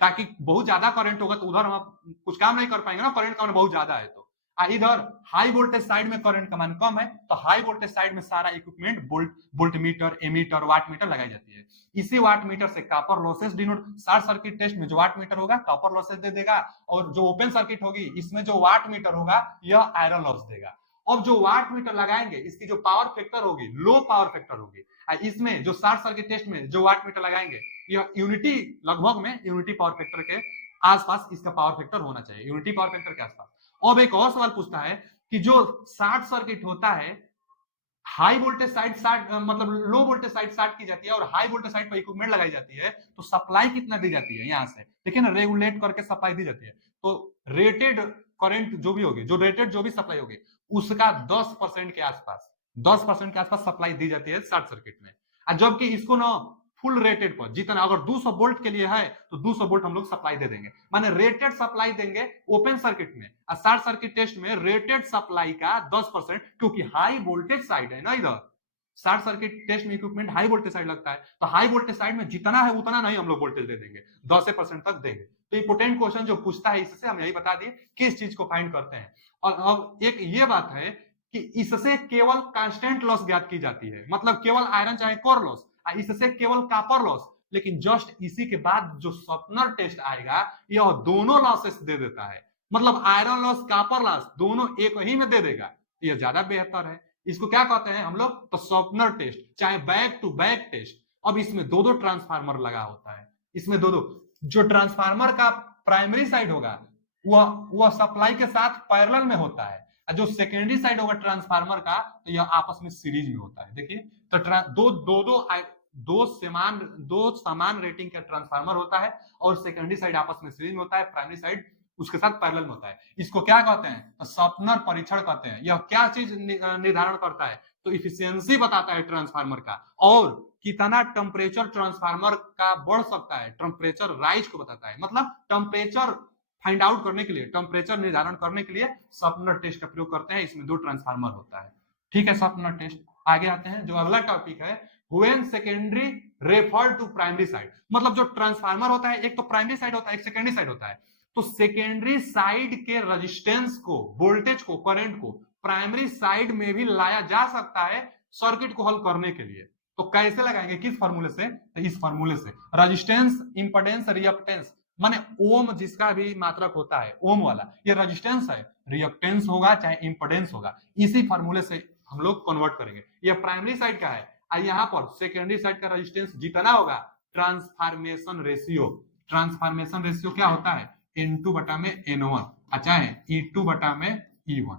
ताकि बहुत ज्यादा करंट होगा तो उधर हम कुछ काम नहीं कर पाएंगे ना, करंट का बहुत ज्यादा है तो। इधर हाई वोल्टेज साइड में करंट का मान कम है, तो हाई वोल्टेज साइड में सारा equipment voltmeter, ammeter, wattmeter लगाई जाती है। इसी वाट मीटर से copper losses denote, short circuit test में जो वाट मीटर होगा कॉपर लॉसेस दे देगा, और जो ओपन सर्किट होगी इसमें जो वाट मीटर होगा यह आयरन लॉस देगा। अब जो वाट मीटर लगाएंगे इसकी जो पावर फैक्टर होगी लो पावर फैक्टर होगी, इसमें जो शॉर्ट सर्किट टेस्ट में जो वाट मीटर लगाएंगे यह यूनिटी, लगभग में यूनिटी पावर फैक्टर के आसपास इसका पावर फैक्टर होना चाहिए, यूनिटी पावर फैक्टर के आसपास। अब एक और सवाल पूछता है कि जो शॉर्ट सर्किट होता है, हाई वोल्टेज साइड शॉर्ट, मतलब लो वोल्टेज साइड शॉर्ट की जाती है और हाई वोल्टेज साइड पर इक्विपमेंट लगाई जाती है, तो सप्लाई कितना दी जाती है, यहां से देखिए ना, रेगुलेट करके सप्लाई दी जाती है। तो रेटेड करंट जो भी होगी, जो रेटेड जो भी सप्लाई होगी उसका 10% के आसपास, 10% के आसपास सप्लाई दी जाती है शॉर्ट सर्किट में। जबकि इसको ना फुल रेटेड पर जितना, अगर 200 वोल्ट के लिए है तो 200 वोल्ट हम लोग सप्लाई दे देंगे, माने रेटेड सप्लाई देंगे ओपन सर्किट में, और शॉर्ट सर्किट टेस्ट में रेटेड सप्लाई का 10%, क्योंकि हाई वोल्टेज साइड है ना इधर, शॉर्ट सर्किट टेस्ट में इक्विपमेंट हाई वोल्टेज साइड लगता है, तो हाई वोल्टेज साइड में जितना है उतना नहीं हम लोग वोल्टेज दे देंगे, 10% तक देंगे। तो इंपोर्टेंट क्वेश्चन जो पूछता है इससे हम यही बता दिए किस चीज को फाइंड करते हैं। और अब एक ये बात है कि इससे केवल कांस्टेंट लॉस ज्ञात की जाती है, मतलब केवल आयरन चाहे कोर लॉस, इससे केवल कॉपर लॉस, लेकिन जस्ट इसी के बाद जो शॉर्पनर टेस्ट आएगा यह दोनों लॉसेस दे देता है, मतलब आयरन लॉस कॉपर लॉस दोनों एक ही में दे देगा, यह ज्यादा बेहतर है। इसको क्या कहते हैं हम लोग, तो शॉर्पनर टेस्ट, चाहे बैक टू बैक टेस्ट। अब इसमें दो दो ट्रांसफार्मर लगा होता है, इसमें दो दो, जो ट्रांसफार्मर का प्राइमरी साइड होगा वह सप्लाई के साथ पैरेलल में होता है, जो सेकेंडरी साइड होगा ट्रांसफार्मर का तो यह आपस में सीरीज में होता है। देखिए तो दो समान रेटिंग का ट्रांसफार्मर होता है और सेकेंडरी साइड आपस में सीरीज में होता है, प्राइमरी साइड उसके साथ पैरेलल में होता है। इसको क्या कहते हैं, तो शॉर्पनर परीक्षण कहते हैं। यह क्या चीज निर्धारण करता है, तो इफिशियंसी बताता है ट्रांसफार्मर का, और कितना टेम्परेचर ट्रांसफार्मर का बढ़ सकता है, टेम्परेचर राइज को बताता है, मतलब टेम्परेचर फाइंड आउट करने के लिए, टेम्परेचर निर्धारण करने के लिए शॉर्पनर टेस्ट का प्रयोग करते हैं। इसमें दो ट्रांसफार्मर होता है, ठीक है, शॉर्पनर टेस्ट। आगे आते हैं, जो अगला टॉपिक है, when secondary refer to primary side, मतलब जो ट्रांसफार्मर होता है एक तो प्राइमरी साइड होता है एक सेकेंडरी साइड होता है, तो सेकेंडरी साइड के रेजिस्टेंस को, वोल्टेज को, करंट को प्राइमरी साइड में भी लाया जा सकता है सर्किट को हल करने के लिए। तो कैसे लगाएंगे, किस फॉर्मूले से, तो इस फॉर्मूले से, रेजिस्टेंस, इंपेडेंस, रिएक्टेंस, माने ओम जिसका भी मात्रक होता है ओम वाला, ये रेजिस्टेंस है, रिएक्टेंस होगा चाहे इंपेडेंस होगा, इसी फॉर्मूले से हम लोग कन्वर्ट करेंगे। ये प्राइमरी साइड का है, और यहाँ पर सेकेंडरी साइड का रेजिस्टेंस जितना होगा, ट्रांसफॉर्मेशन रेशियो, ट्रांसफॉर्मेशन रेशियो क्या होता है, N2 बटा में N1, अच्छा है E2 बटा में E1।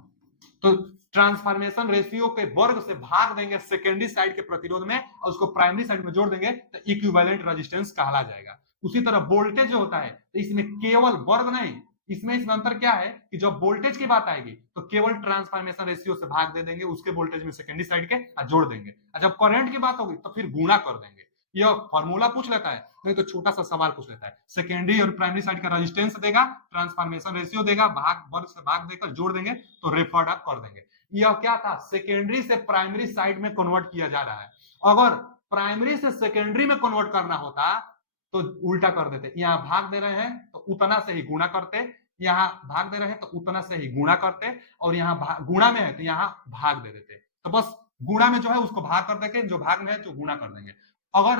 तो ट्रांसफॉर्मेशन रेशियो के वर्ग से भाग देंगे सेकेंडरी साइड के प्रतिरोध में और उसको प्राइमरी साइड में जोड़ देंगे तो इक्विवेलेंट रेजिस्टेंस कहला जाएगा। उसी तरह वोल्टेज जो होता है तो इसमें केवल वर्ग नहीं, इसमें अंतर क्या है कि जब वोल्टेज की बात आएगी तो केवल ट्रांसफॉर्मेशन रेशियो से भाग दे देंगे उसके वोल्टेज में सेकेंडरी साइड के और जोड़ देंगे, और जब करंट की बात होगी तो फिर गुणा कर देंगे। यह फॉर्मूला पूछ लेता है, नहीं तो छोटा सा सवाल पूछ लेता है, सेकेंडरी और प्राइमरी साइड का रेजिस्टेंस देगा, ट्रांसफॉर्मेशन रेशियो देगा, भाग वर्ग से भाग देकर जोड़ देंगे तो रेफर्ड आप कर देंगे। यह क्या था, सेकेंडरी से प्राइमरी साइड में कन्वर्ट किया जा रहा है। अगर प्राइमरी से सेकेंडरी में कन्वर्ट करना होता तो उल्टा कर देते, यहाँ भाग दे रहे हैं तो उतना से ही गुणा करते, यहाँ भाग दे रहे हैं तो उतना से ही गुणा करते, और यहाँ गुणा में है तो यहाँ भाग दे देते। तो बस गुणा में जो है उसको भाग कर देंगे, जो भाग में है तो गुणा कर देंगे। अगर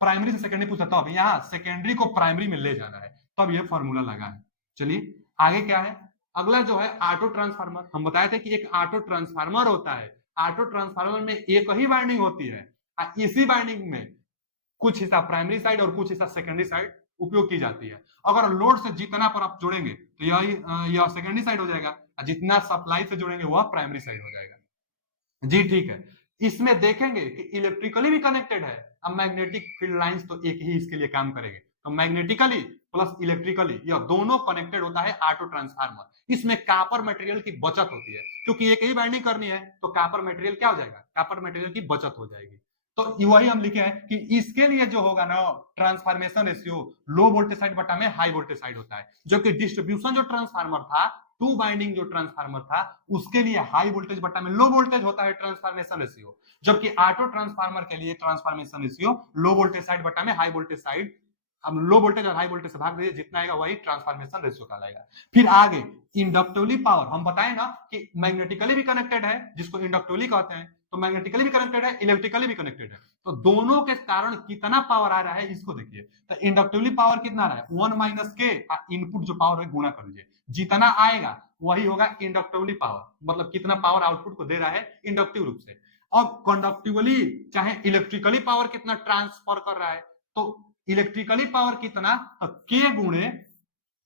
प्राइमरी से सेकेंडरी पूछता तब यहाँ सेकेंडरी को प्राइमरी में ले जाना है, तब ये फॉर्मूला लगा है। चलिए आगे क्या है, अगला जो है ऑटो ट्रांसफार्मर। हम बताए थे कि एक ऑटो ट्रांसफार्मर होता है, ऑटो ट्रांसफार्मर में एक ही वाइंडिंग होती है, इसी वाइंडिंग में कुछ हिस्सा प्राइमरी साइड और कुछ हिस्सा सेकेंडरी साइड उपयोग की जाती है। अगर लोड से जितना पर आप जोड़ेंगे तो यह सेकेंडरी साइड हो जाएगा, जितना सप्लाई से जोड़ेंगे वह प्राइमरी साइड हो जाएगा। जी ठीक है, इसमें देखेंगे कि इलेक्ट्रिकली भी कनेक्टेड है। अब मैग्नेटिक फील्ड लाइंस तो एक ही इसके लिए काम करेंगे, तो मैग्नेटिकली प्लस इलेक्ट्रिकली यह दोनों कनेक्टेड होता है ऑटो ट्रांसफार्मर। इसमें कॉपर मटेरियल की बचत होती है, क्योंकि एक ही बाइंडिंग करनी है तो कॉपर मटेरियल क्या हो जाएगा, कॉपर मटेरियल की बचत हो जाएगी। तो वही हम लिखे हैं कि इसके लिए जो होगा ना transformation ratio low voltage side बटा में हाई वोल्टेज साइड होता है, जबकि डिस्ट्रीब्यूशन जो ट्रांसफार्मर था, टू बाइंडिंग जो ट्रांसफार्मर था, उसके लिए हाई वोल्टेज बटा में लो वोल्टेज होता है ट्रांसफॉर्मेशन रेशियो, जबकि ऑटो ट्रांसफार्मर के लिए transformation ratio low voltage side बटा में हाई वोल्टेज साइड अब लो वोल्टेज और हाई वोल्टेज से भाग दीजिए, जितना आएगा वही ट्रांसफॉर्मेशन रेशियो कहलाएगा। फिर आगे इंडक्टिवली पावर, हम बताए ना कि मैग्नेटिकली भी कनेक्टेड है, जिसको इंडक्टिवली कहते हैं, तो मैग्नेटिकली भी कनेक्टेड है, इलेक्ट्रिकली भी कनेक्टेड है, तो दोनों के कारण कितना पावर आ रहा है इसको देखिए। तो इंडक्टिवली पावर कितना आ रहा है, 1 माइनस के इनपुट जो पावर है गुणा कर लीजिए, जितना आएगा वही होगा इंडक्टिवली पावर, मतलब कितना पावर आउटपुट को दे रहा है इंडक्टिव रूप से। अब कंडक्टिवली चाहे इलेक्ट्रिकली पावर कितना ट्रांसफर कर रहा है, तो इलेक्ट्रिकली पावर कितना, तो के गुणे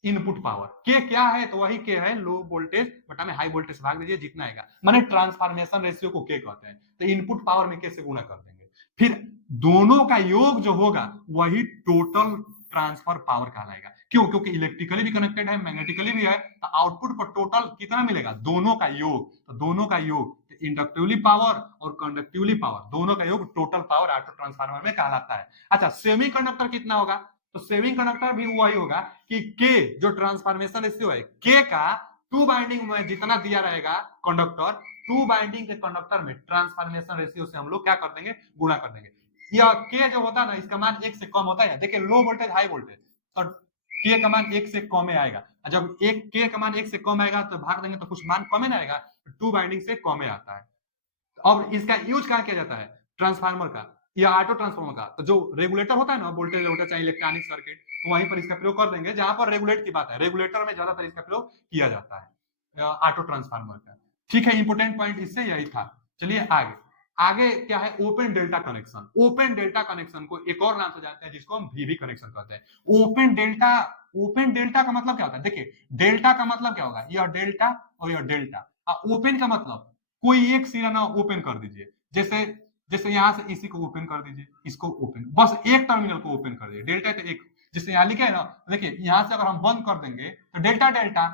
इनपुट पावर, के क्या है, तो वही के है लो वोल्टेज बटा में हाई वोल्टेज भाग दीजिए, जितना आएगा, माने ट्रांसफॉर्मेशन रेशियो को के कहते हैं, तो इनपुट पावर में के से गुणा कर देंगे। फिर दोनों का योग जो होगा वही टोटल ट्रांसफर पावर कहलाएगा। क्यों, क्योंकि इलेक्ट्रिकली भी कनेक्टेड है, मैग्नेटिकली भी है, तो आउटपुट पर टोटल कितना मिलेगा, दोनों का योग, तो दोनों का योग इंडक्टिवली पावर और कंडक्टिवली पावर, दोनों का योग टोटल पावर ऑटो ट्रांसफार्मर में कहलाता है। अच्छा, सेमी कंडक्टर कितना होगा, तो सेमी कंडक्टर भी वही होगा कि के जो ट्रांसफॉर्मेशन रेशियो है, के का टू बाइंडिंग में जितना दिया रहेगा कंडक्टर, टू बाइंडिंग के कंडक्टर में ट्रांसफॉर्मेशन रेशियो से हम लोग क्या कर देंगे, गुणा कर देंगे। यह के जो होता है ना, इसका मान 1 से कम होता है, देखिए लो वोल्टेज हाई वोल्टेज, तो के का मान 1 से कम में आएगा, जब एक के का मान 1 से कम आएगा तो भाग देंगे तो कुछ मान कम में आएगा, टू बाइंडिंग से कम में आता है। अब इसका यूज कहाँ किया जाता है, ट्रांसफार्मर का या ऑटो ट्रांसफार्मर का, तो जो रेगुलेटर होता है ना, वोल्टेज रेगुलेटर चाहे इलेक्ट्रॉनिक सर्किट, तो वहीं पर इसका प्रयोग कर देंगे, जहां पर रेगुलेट की बात है, रेगुलेटर में ज्यादातर इसका प्रयोग किया जाता है ऑटो ट्रांसफार्मर का। ठीक है, इंपोर्टेंट पॉइंट इससे यही था। चलिए आगे, आगे क्या है, open delta connection. Open delta connection को एक और नाम से जानते हैं, जिसको हम वीवी कनेक्शन कहते हैं। ओपन डेल्टा, ओपन डेल्टा का मतलब क्या होता है, देखिए डेल्टा का मतलब क्या होगा, यह डेल्टा और यह डेल्टा। ओपन का मतलब कोई एक सिरा ना ओपन कर दीजिए, जैसे जैसे यहां से इसी को ओपन कर दीजिए, इसको ओपन, बस एक टर्मिनल को ओपन कर दीजिए, डेल्टा तो एक, जैसे यहाँ लिखे है ना, देखिए यहां से अगर हम बंद कर देंगे तो डेल्टा डेल्टा,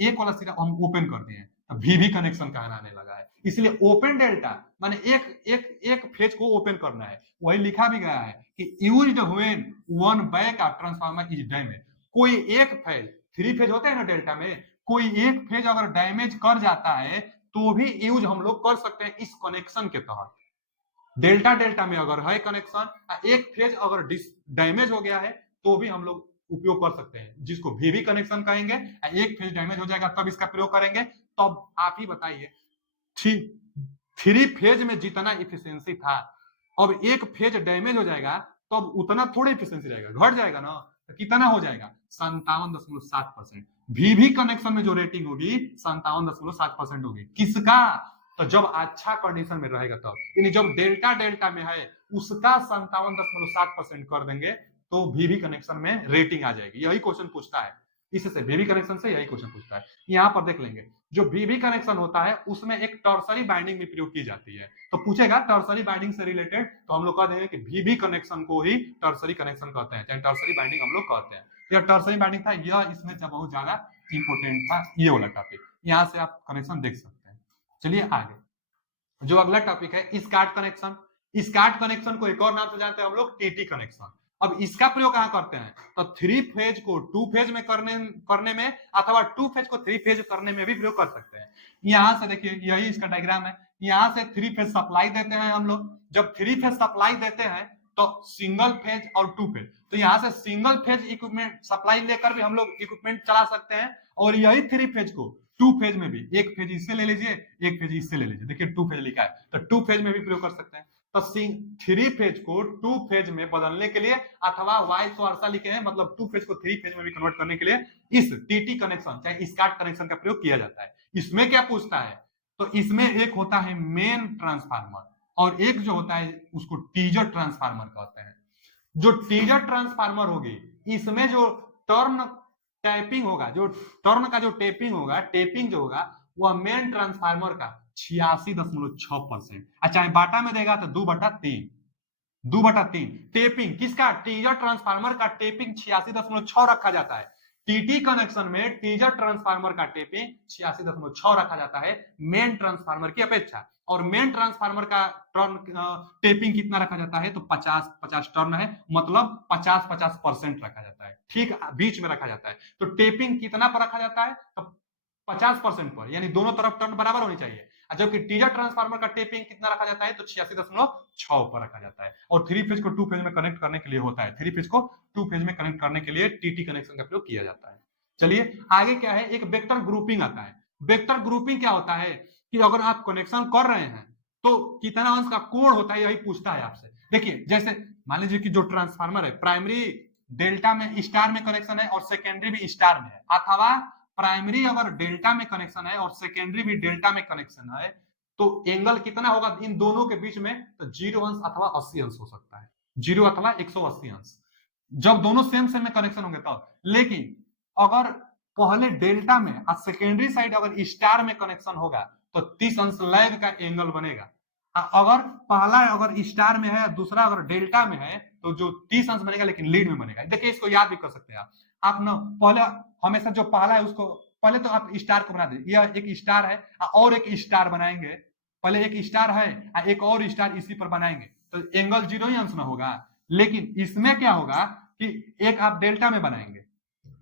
एक वाला सिरा हम ओपन कर दिए तो वीवी कनेक्शन कहलाने लगा है। इसलिए ओपन डेल्टा माने एक एक एक फेज को ओपन करना है, वही लिखा भी गया है कि used when one back of transformer is damage. कोई एक फेज, थ्री फेज होते हैं ना डेल्टा में, कोई एक फेज अगर डैमेज कर जाता है तो भी यूज हम लोग कर सकते हैं इस कनेक्शन के तहत। डेल्टा डेल्टा में अगर है कनेक्शन, एक फेज अगर डैमेज हो गया है तो भी हम लोग उपयोग कर सकते हैं, जिसको वीवी कनेक्शन कहेंगे। एक फेज डैमेज हो जाएगा तब इसका प्रयोग करेंगे। तब आप ही बताइए, थ्री फेज में जितना इफिशियंसी था, अब एक फेज डैमेज हो जाएगा तब उतना थोड़ी इफिशियंसी रहेगा, घट जाएगा ना, तो कितना हो जाएगा, 57.7%। वीवी कनेक्शन में जो रेटिंग होगी 57.7% होगी। किसका, तो जब अच्छा कंडीशन में रहेगा तब, यानी जब डेल्टा डेल्टा में है उसका 57.7% कर देंगे तो वीवी कनेक्शन में रेटिंग आ जाएगी। यही क्वेश्चन पूछता है, इससे वीवी कनेक्शन से यही क्वेश्चन पूछता है। यहाँ पर देख लेंगे, जो वीवी कनेक्शन होता है उसमें एक टर्सरी बाइंडिंग भी प्रयोग की जाती है, तो पूछेगा टर्सरी बाइंडिंग से रिलेटेड, तो हम लोग कह देंगे कि वीवी कनेक्शन को ही टर्सरी कनेक्शन कहते हैं, चाहे टर्सरी बाइंडिंग हम लोग कहते हैं। यह टर्सरी बाइंडिंग था, यह इसमें बहुत ज्यादा इंपोर्टेंट था ये वाला टॉपिक, यहाँ से आप कनेक्शन देख सकते हैं। चलिए आगे, जो अगला टॉपिक है स्कार्ट कनेक्शन। स्कार्ट कनेक्शन को एक और नाम से जानते हैं हम लोग, टीटी कनेक्शन। अब इसका प्रयोग कहां करते हैं, तो थ्री फेज को टू फेज में करने में, अथवा टू फेज को थ्री फेज करने में भी प्रयोग कर सकते हैं। यहां से देखिए, यही इसका डायग्राम है, यहां से थ्री फेज सप्लाई देते हैं हम लोग। जब थ्री फेज सप्लाई देते हैं तो सिंगल फेज और टू फेज, तो यहाँ से सिंगल फेज इक्विपमेंट सप्लाई लेकर भी हम लोग इक्विपमेंट चला सकते हैं, और यही थ्री फेज को टू फेज में भी, एक फेज इससे ले लीजिए, एक फेज इससे ले लीजिए, देखिए टू फेज लिखा है, तो टू फेज में भी प्रयोग कर सकते हैं। तो थ्री फेज को टू फेज में बदलने के लिए, अथवा वाइस वर्सा लिखे हैं, मतलब टू फेज को थ्री फेज में भी कन्वर्ट करने के लिए इस टीटी कनेक्शन चाहे स्कार्ट कनेक्शन का प्रयोग किया जाता है। इसमें क्या पूछता है, तो इसमें एक होता है मेन ट्रांसफार्मर और एक जो होता है उसको टीजर ट्रांसफार्मर कहते हैं। जो टीजर ट्रांसफार्मर होगी, इसमें जो टर्न टैपिंग होगा, जो टर्न का जो टेपिंग होगा, टेपिंग जो होगा वह मेन ट्रांसफार्मर का 86.6%, अच्छा बाटा में देगा तो 2/3, 2/3 टेपिंग किसका, टीजर ट्रांसफार्मर का टेपिंग 86.6 रखा जाता है। टीटी कनेक्शन में टीजर ट्रांसफार्मर का टेपिंग 86.6 रखा जाता है मेन ट्रांसफार्मर की अपेक्षा, और मेन ट्रांसफार्मर का टर्न टेपिंग कितना रखा जाता है, तो 50 टर्न है, मतलब 50% रखा जाता है, ठीक बीच में रखा जाता है। तो टेपिंग कितना पर रखा जाता है, तो 50% पर, यानी दोनों तरफ टर्न बराबर होनी चाहिए। जबकि टीजर ट्रांसफार्मर का टेपिंग कितना रखा जाता है, तो 86.6 पर रखा जाता है। और थ्री फेज को टू फेज में कनेक्ट करने के लिए होता है, थ्री फेज को टू फेज में कनेक्ट करने के लिए टीटी कनेक्शन का प्रयोग किया जाता है। चलिए आगे क्या है, एक वेक्टर ग्रुपिंग आता है। वेक्टर ग्रुपिंग क्या होता है कि अगर आप कनेक्शन कर रहे हैं तो कितना अंश का कोण होता है, यही पूछता है आपसे। देखिए जैसे मान लीजिए कि जो ट्रांसफार्मर है, प्राइमरी डेल्टा में स्टार में कनेक्शन है और सेकेंडरी भी स्टार में है, अथवा प्राइमरी अगर डेल्टा में कनेक्शन है और सेकेंडरी भी डेल्टा में कनेक्शन है, तो एंगल कितना होगा इन दोनों के बीच में, तो 0 अंश अथवा 80 अंश हो सकता है, 0 अथवा 180 अंश, जब दोनों सेम सेम में कनेक्शन होंगे तब। लेकिन अगर पहले डेल्टा में और सेकेंडरी साइड अगर स्टार में कनेक्शन होगा तो 30 अंश लैग का एंगल बनेगा। अगर पहला अगर स्टार में है, दूसरा अगर डेल्टा में है, तो जो 30 अंश बनेगा लेकिन लीड में बनेगा। देखिए इसको याद भी कर सकते हैं आप ना, पहले हमेशा जो पहला है उसको पहले तो आप स्टार को बना दीजिए, यह एक स्टार है और एक स्टार बनाएंगे, पहले एक स्टार है एक और स्टार इसी पर बनाएंगे, तो एंगल 0 ही अंश ना होगा। लेकिन इसमें क्या होगा कि एक आप डेल्टा में बनाएंगे,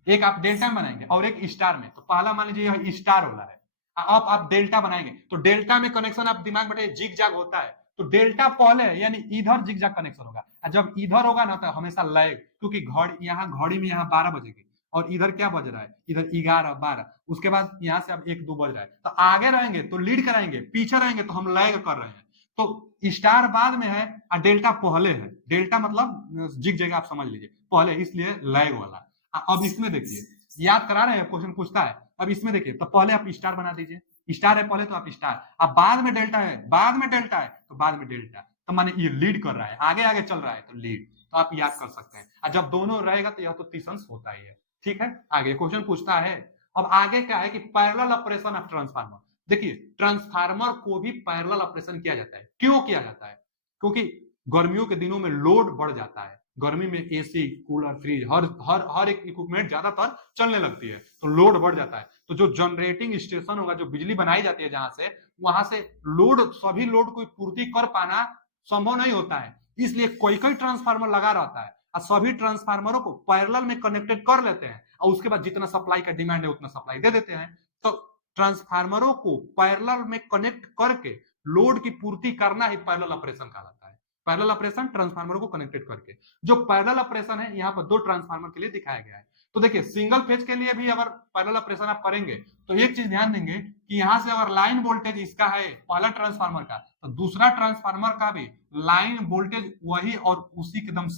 एक आप डेल्टा में बनाएंगे और एक स्टार में, तो पहला मान लीजिए यह स्टार वाला है, अब आप डेल्टा बनाएंगे तो डेल्टा में कनेक्शन आप दिमाग में जिग जाग होता है, तो डेल्टा पहले यानी इधर जिग जाग कनेक्शन होगा, जब इधर होगा ना तो हमेशा लैग, क्योंकि घड़ी यहाँ घड़ी में यहाँ 12 बजेगी और इधर क्या बज रहा है, इधर 11 12, उसके बाद यहाँ से अब 1 2 बज रहा है, तो आगे रहेंगे तो लीड कराएंगे, पीछे रहेंगे तो हम लैग कर रहे हैं। तो स्टार बाद में है और डेल्टा पहले है, डेल्टा मतलब जिग जगह आप समझ लीजिए पहले, इसलिए लैग वाला। अब इसमें देखिए याद करा रहे हैं, क्वेश्चन पूछता है, अब इसमें देखिए तो पहले आप स्टार बना दीजिए, स्टार है पहले तो आप स्टार, अब बाद में डेल्टा है, बाद में डेल्टा है तो बाद में डेल्टा, तो माने ये लीड कर रहा है, आगे आगे चल रहा है तो लीड, तो आप याद कर सकते हैं। और जब दोनों रहेगा तो यह तो 30 अंश होता ही है। ठीक है, आगे क्वेश्चन पूछता है, अब आगे क्या है कि पैरेलल ऑपरेशन ऑफ ट्रांसफार्मर। देखिए ट्रांसफार्मर को भी पैरेलल ऑपरेशन किया जाता है, क्यों किया जाता है, क्योंकि गर्मियों के दिनों में लोड बढ़ जाता है, गर्मी में एसी कूलर फ्रिज हर एक इक्विपमेंट ज्यादातर चलने लगती है तो लोड बढ़ जाता है, तो जो जनरेटिंग स्टेशन होगा, जो बिजली बनाई जाती है जहां से, वहां से लोड सभी लोड को पूर्ति कर पाना संभव नहीं होता है, इसलिए कोई कोई ट्रांसफार्मर लगा रहता है और सभी ट्रांसफार्मरों को पैरेलल में कनेक्टेड कर लेते हैं और उसके बाद जितना सप्लाई का डिमांड है उतना सप्लाई दे देते हैं। तो ट्रांसफार्मरों को पैरेलल में कनेक्ट करके लोड की पूर्ति करना ही पैरेलल ऑपरेशन कहलाता है। पैरेलल ऑपरेशन ट्रांसफार्मरों को कनेक्टेड करके, जो पैरेलल ऑपरेशन है यहाँ पर 2 ट्रांसफार्मर के लिए दिखाया गया है। तो देखिए सिंगल फेज के लिए भी अगर पैरेलल ऑपरेशन आप करेंगे तो एक चीज ध्यान देंगे कि यहाँ से अगर लाइन वोल्टेज इसका है पहला ट्रांसफार्मर का, तो दूसरा ट्रांसफार्मर का भी लाइन वोल्टेज वही और उसी के एकदम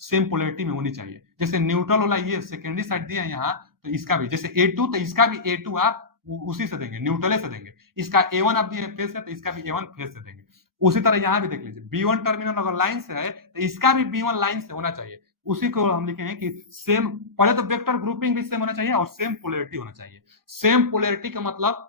सेम पोलैरिटी में होनी चाहिए। जैसे न्यूट्रल वाला ये सेकेंडरी साइड दिया है यहाँ, तो इसका भी जैसे A2, तो इसका भी A2 आप उसी से देंगे, न्यूट्रल से देंगे। इसका A1 आप दिए फेज से, तो इसका भी A1 फेज से देंगे। उसी तरह यहाँ भी देख लीजिए B1 टर्मिनल अगर लाइन से है तो इसका भी B1 लाइन से होना चाहिए। उसी को हम लिखे हैं कि सेम, पहले तो वेक्टर ग्रुपिंग भी सेम होना चाहिए और सेम पोलैरिटी होना चाहिए। सेम पोलैरिटी का मतलब,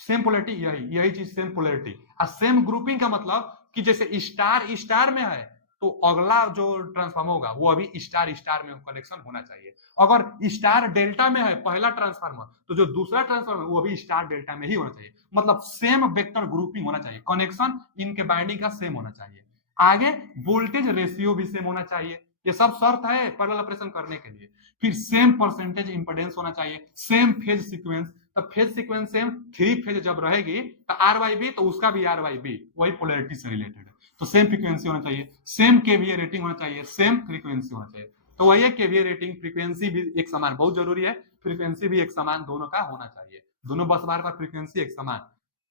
सेम पोलैरिटी यही चीज सेम पोलैरिटी, और सेम ग्रुपिंग का मतलब कि जैसे स्टार स्टार में है तो अगला जो ट्रांसफार्मर होगा वो अभी स्टार स्टार में कनेक्शन होना चाहिए। अगर स्टार डेल्टा में है पहला ट्रांसफार्मर, तो जो दूसरा ट्रांसफार्मर वो अभी स्टार डेल्टा में ही होना चाहिए, मतलब सेम वेक्टर ग्रुपिंग होना चाहिए, कनेक्शन इनके बाइंडिंग का सेम होना चाहिए। आगे वोल्टेज रेशियो भी सेम होना चाहिए, ये सब शर्त है पैरेलल ऑपरेशन करने के लिए। फिर सेम परसेंटेज इंपेडेंस होना चाहिए, सेम फेज सीक्वेंस, तो phase sequence same, three phase जब रहेगी तो आर वाई बी, तो उसका भी आर वाई बी वही पोलैरिटी से रिलेटेड है, तो सेम फ्रीक्वेंसी होना चाहिए, सेम केवीए रेटिंग होना चाहिए, सेम फ्रीक्वेंसी होना चाहिए। तो वही है केवीए रेटिंग, फ्रीक्वेंसी भी एक समान, बहुत जरूरी है, फ्रीक्वेंसी भी एक समान दोनों का होना चाहिए, दोनों बस बार का फ्रीक्वेंसी एक समान।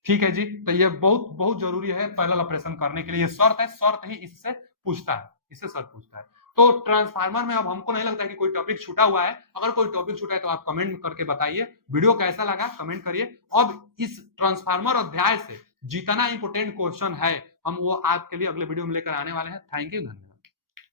ठीक है जी, तो ये बहुत बहुत जरूरी है पैरेलल ऑपरेशन करने के लिए, ये शर्त है, शर्त ही इससे पूछता है, इससे शर्त पूछता है। तो ट्रांसफार्मर में अब हमको नहीं लगता है कि कोई टॉपिक छूटा हुआ है, अगर कोई टॉपिक छूटा है तो आप कमेंट करके बताइए, वीडियो कैसा लगा कमेंट करिए। अब इस ट्रांसफार्मर अध्याय से जितना इंपोर्टेंट क्वेश्चन है हम वो आपके लिए अगले वीडियो में लेकर आने वाले हैं। थैंक यू, धन्यवाद।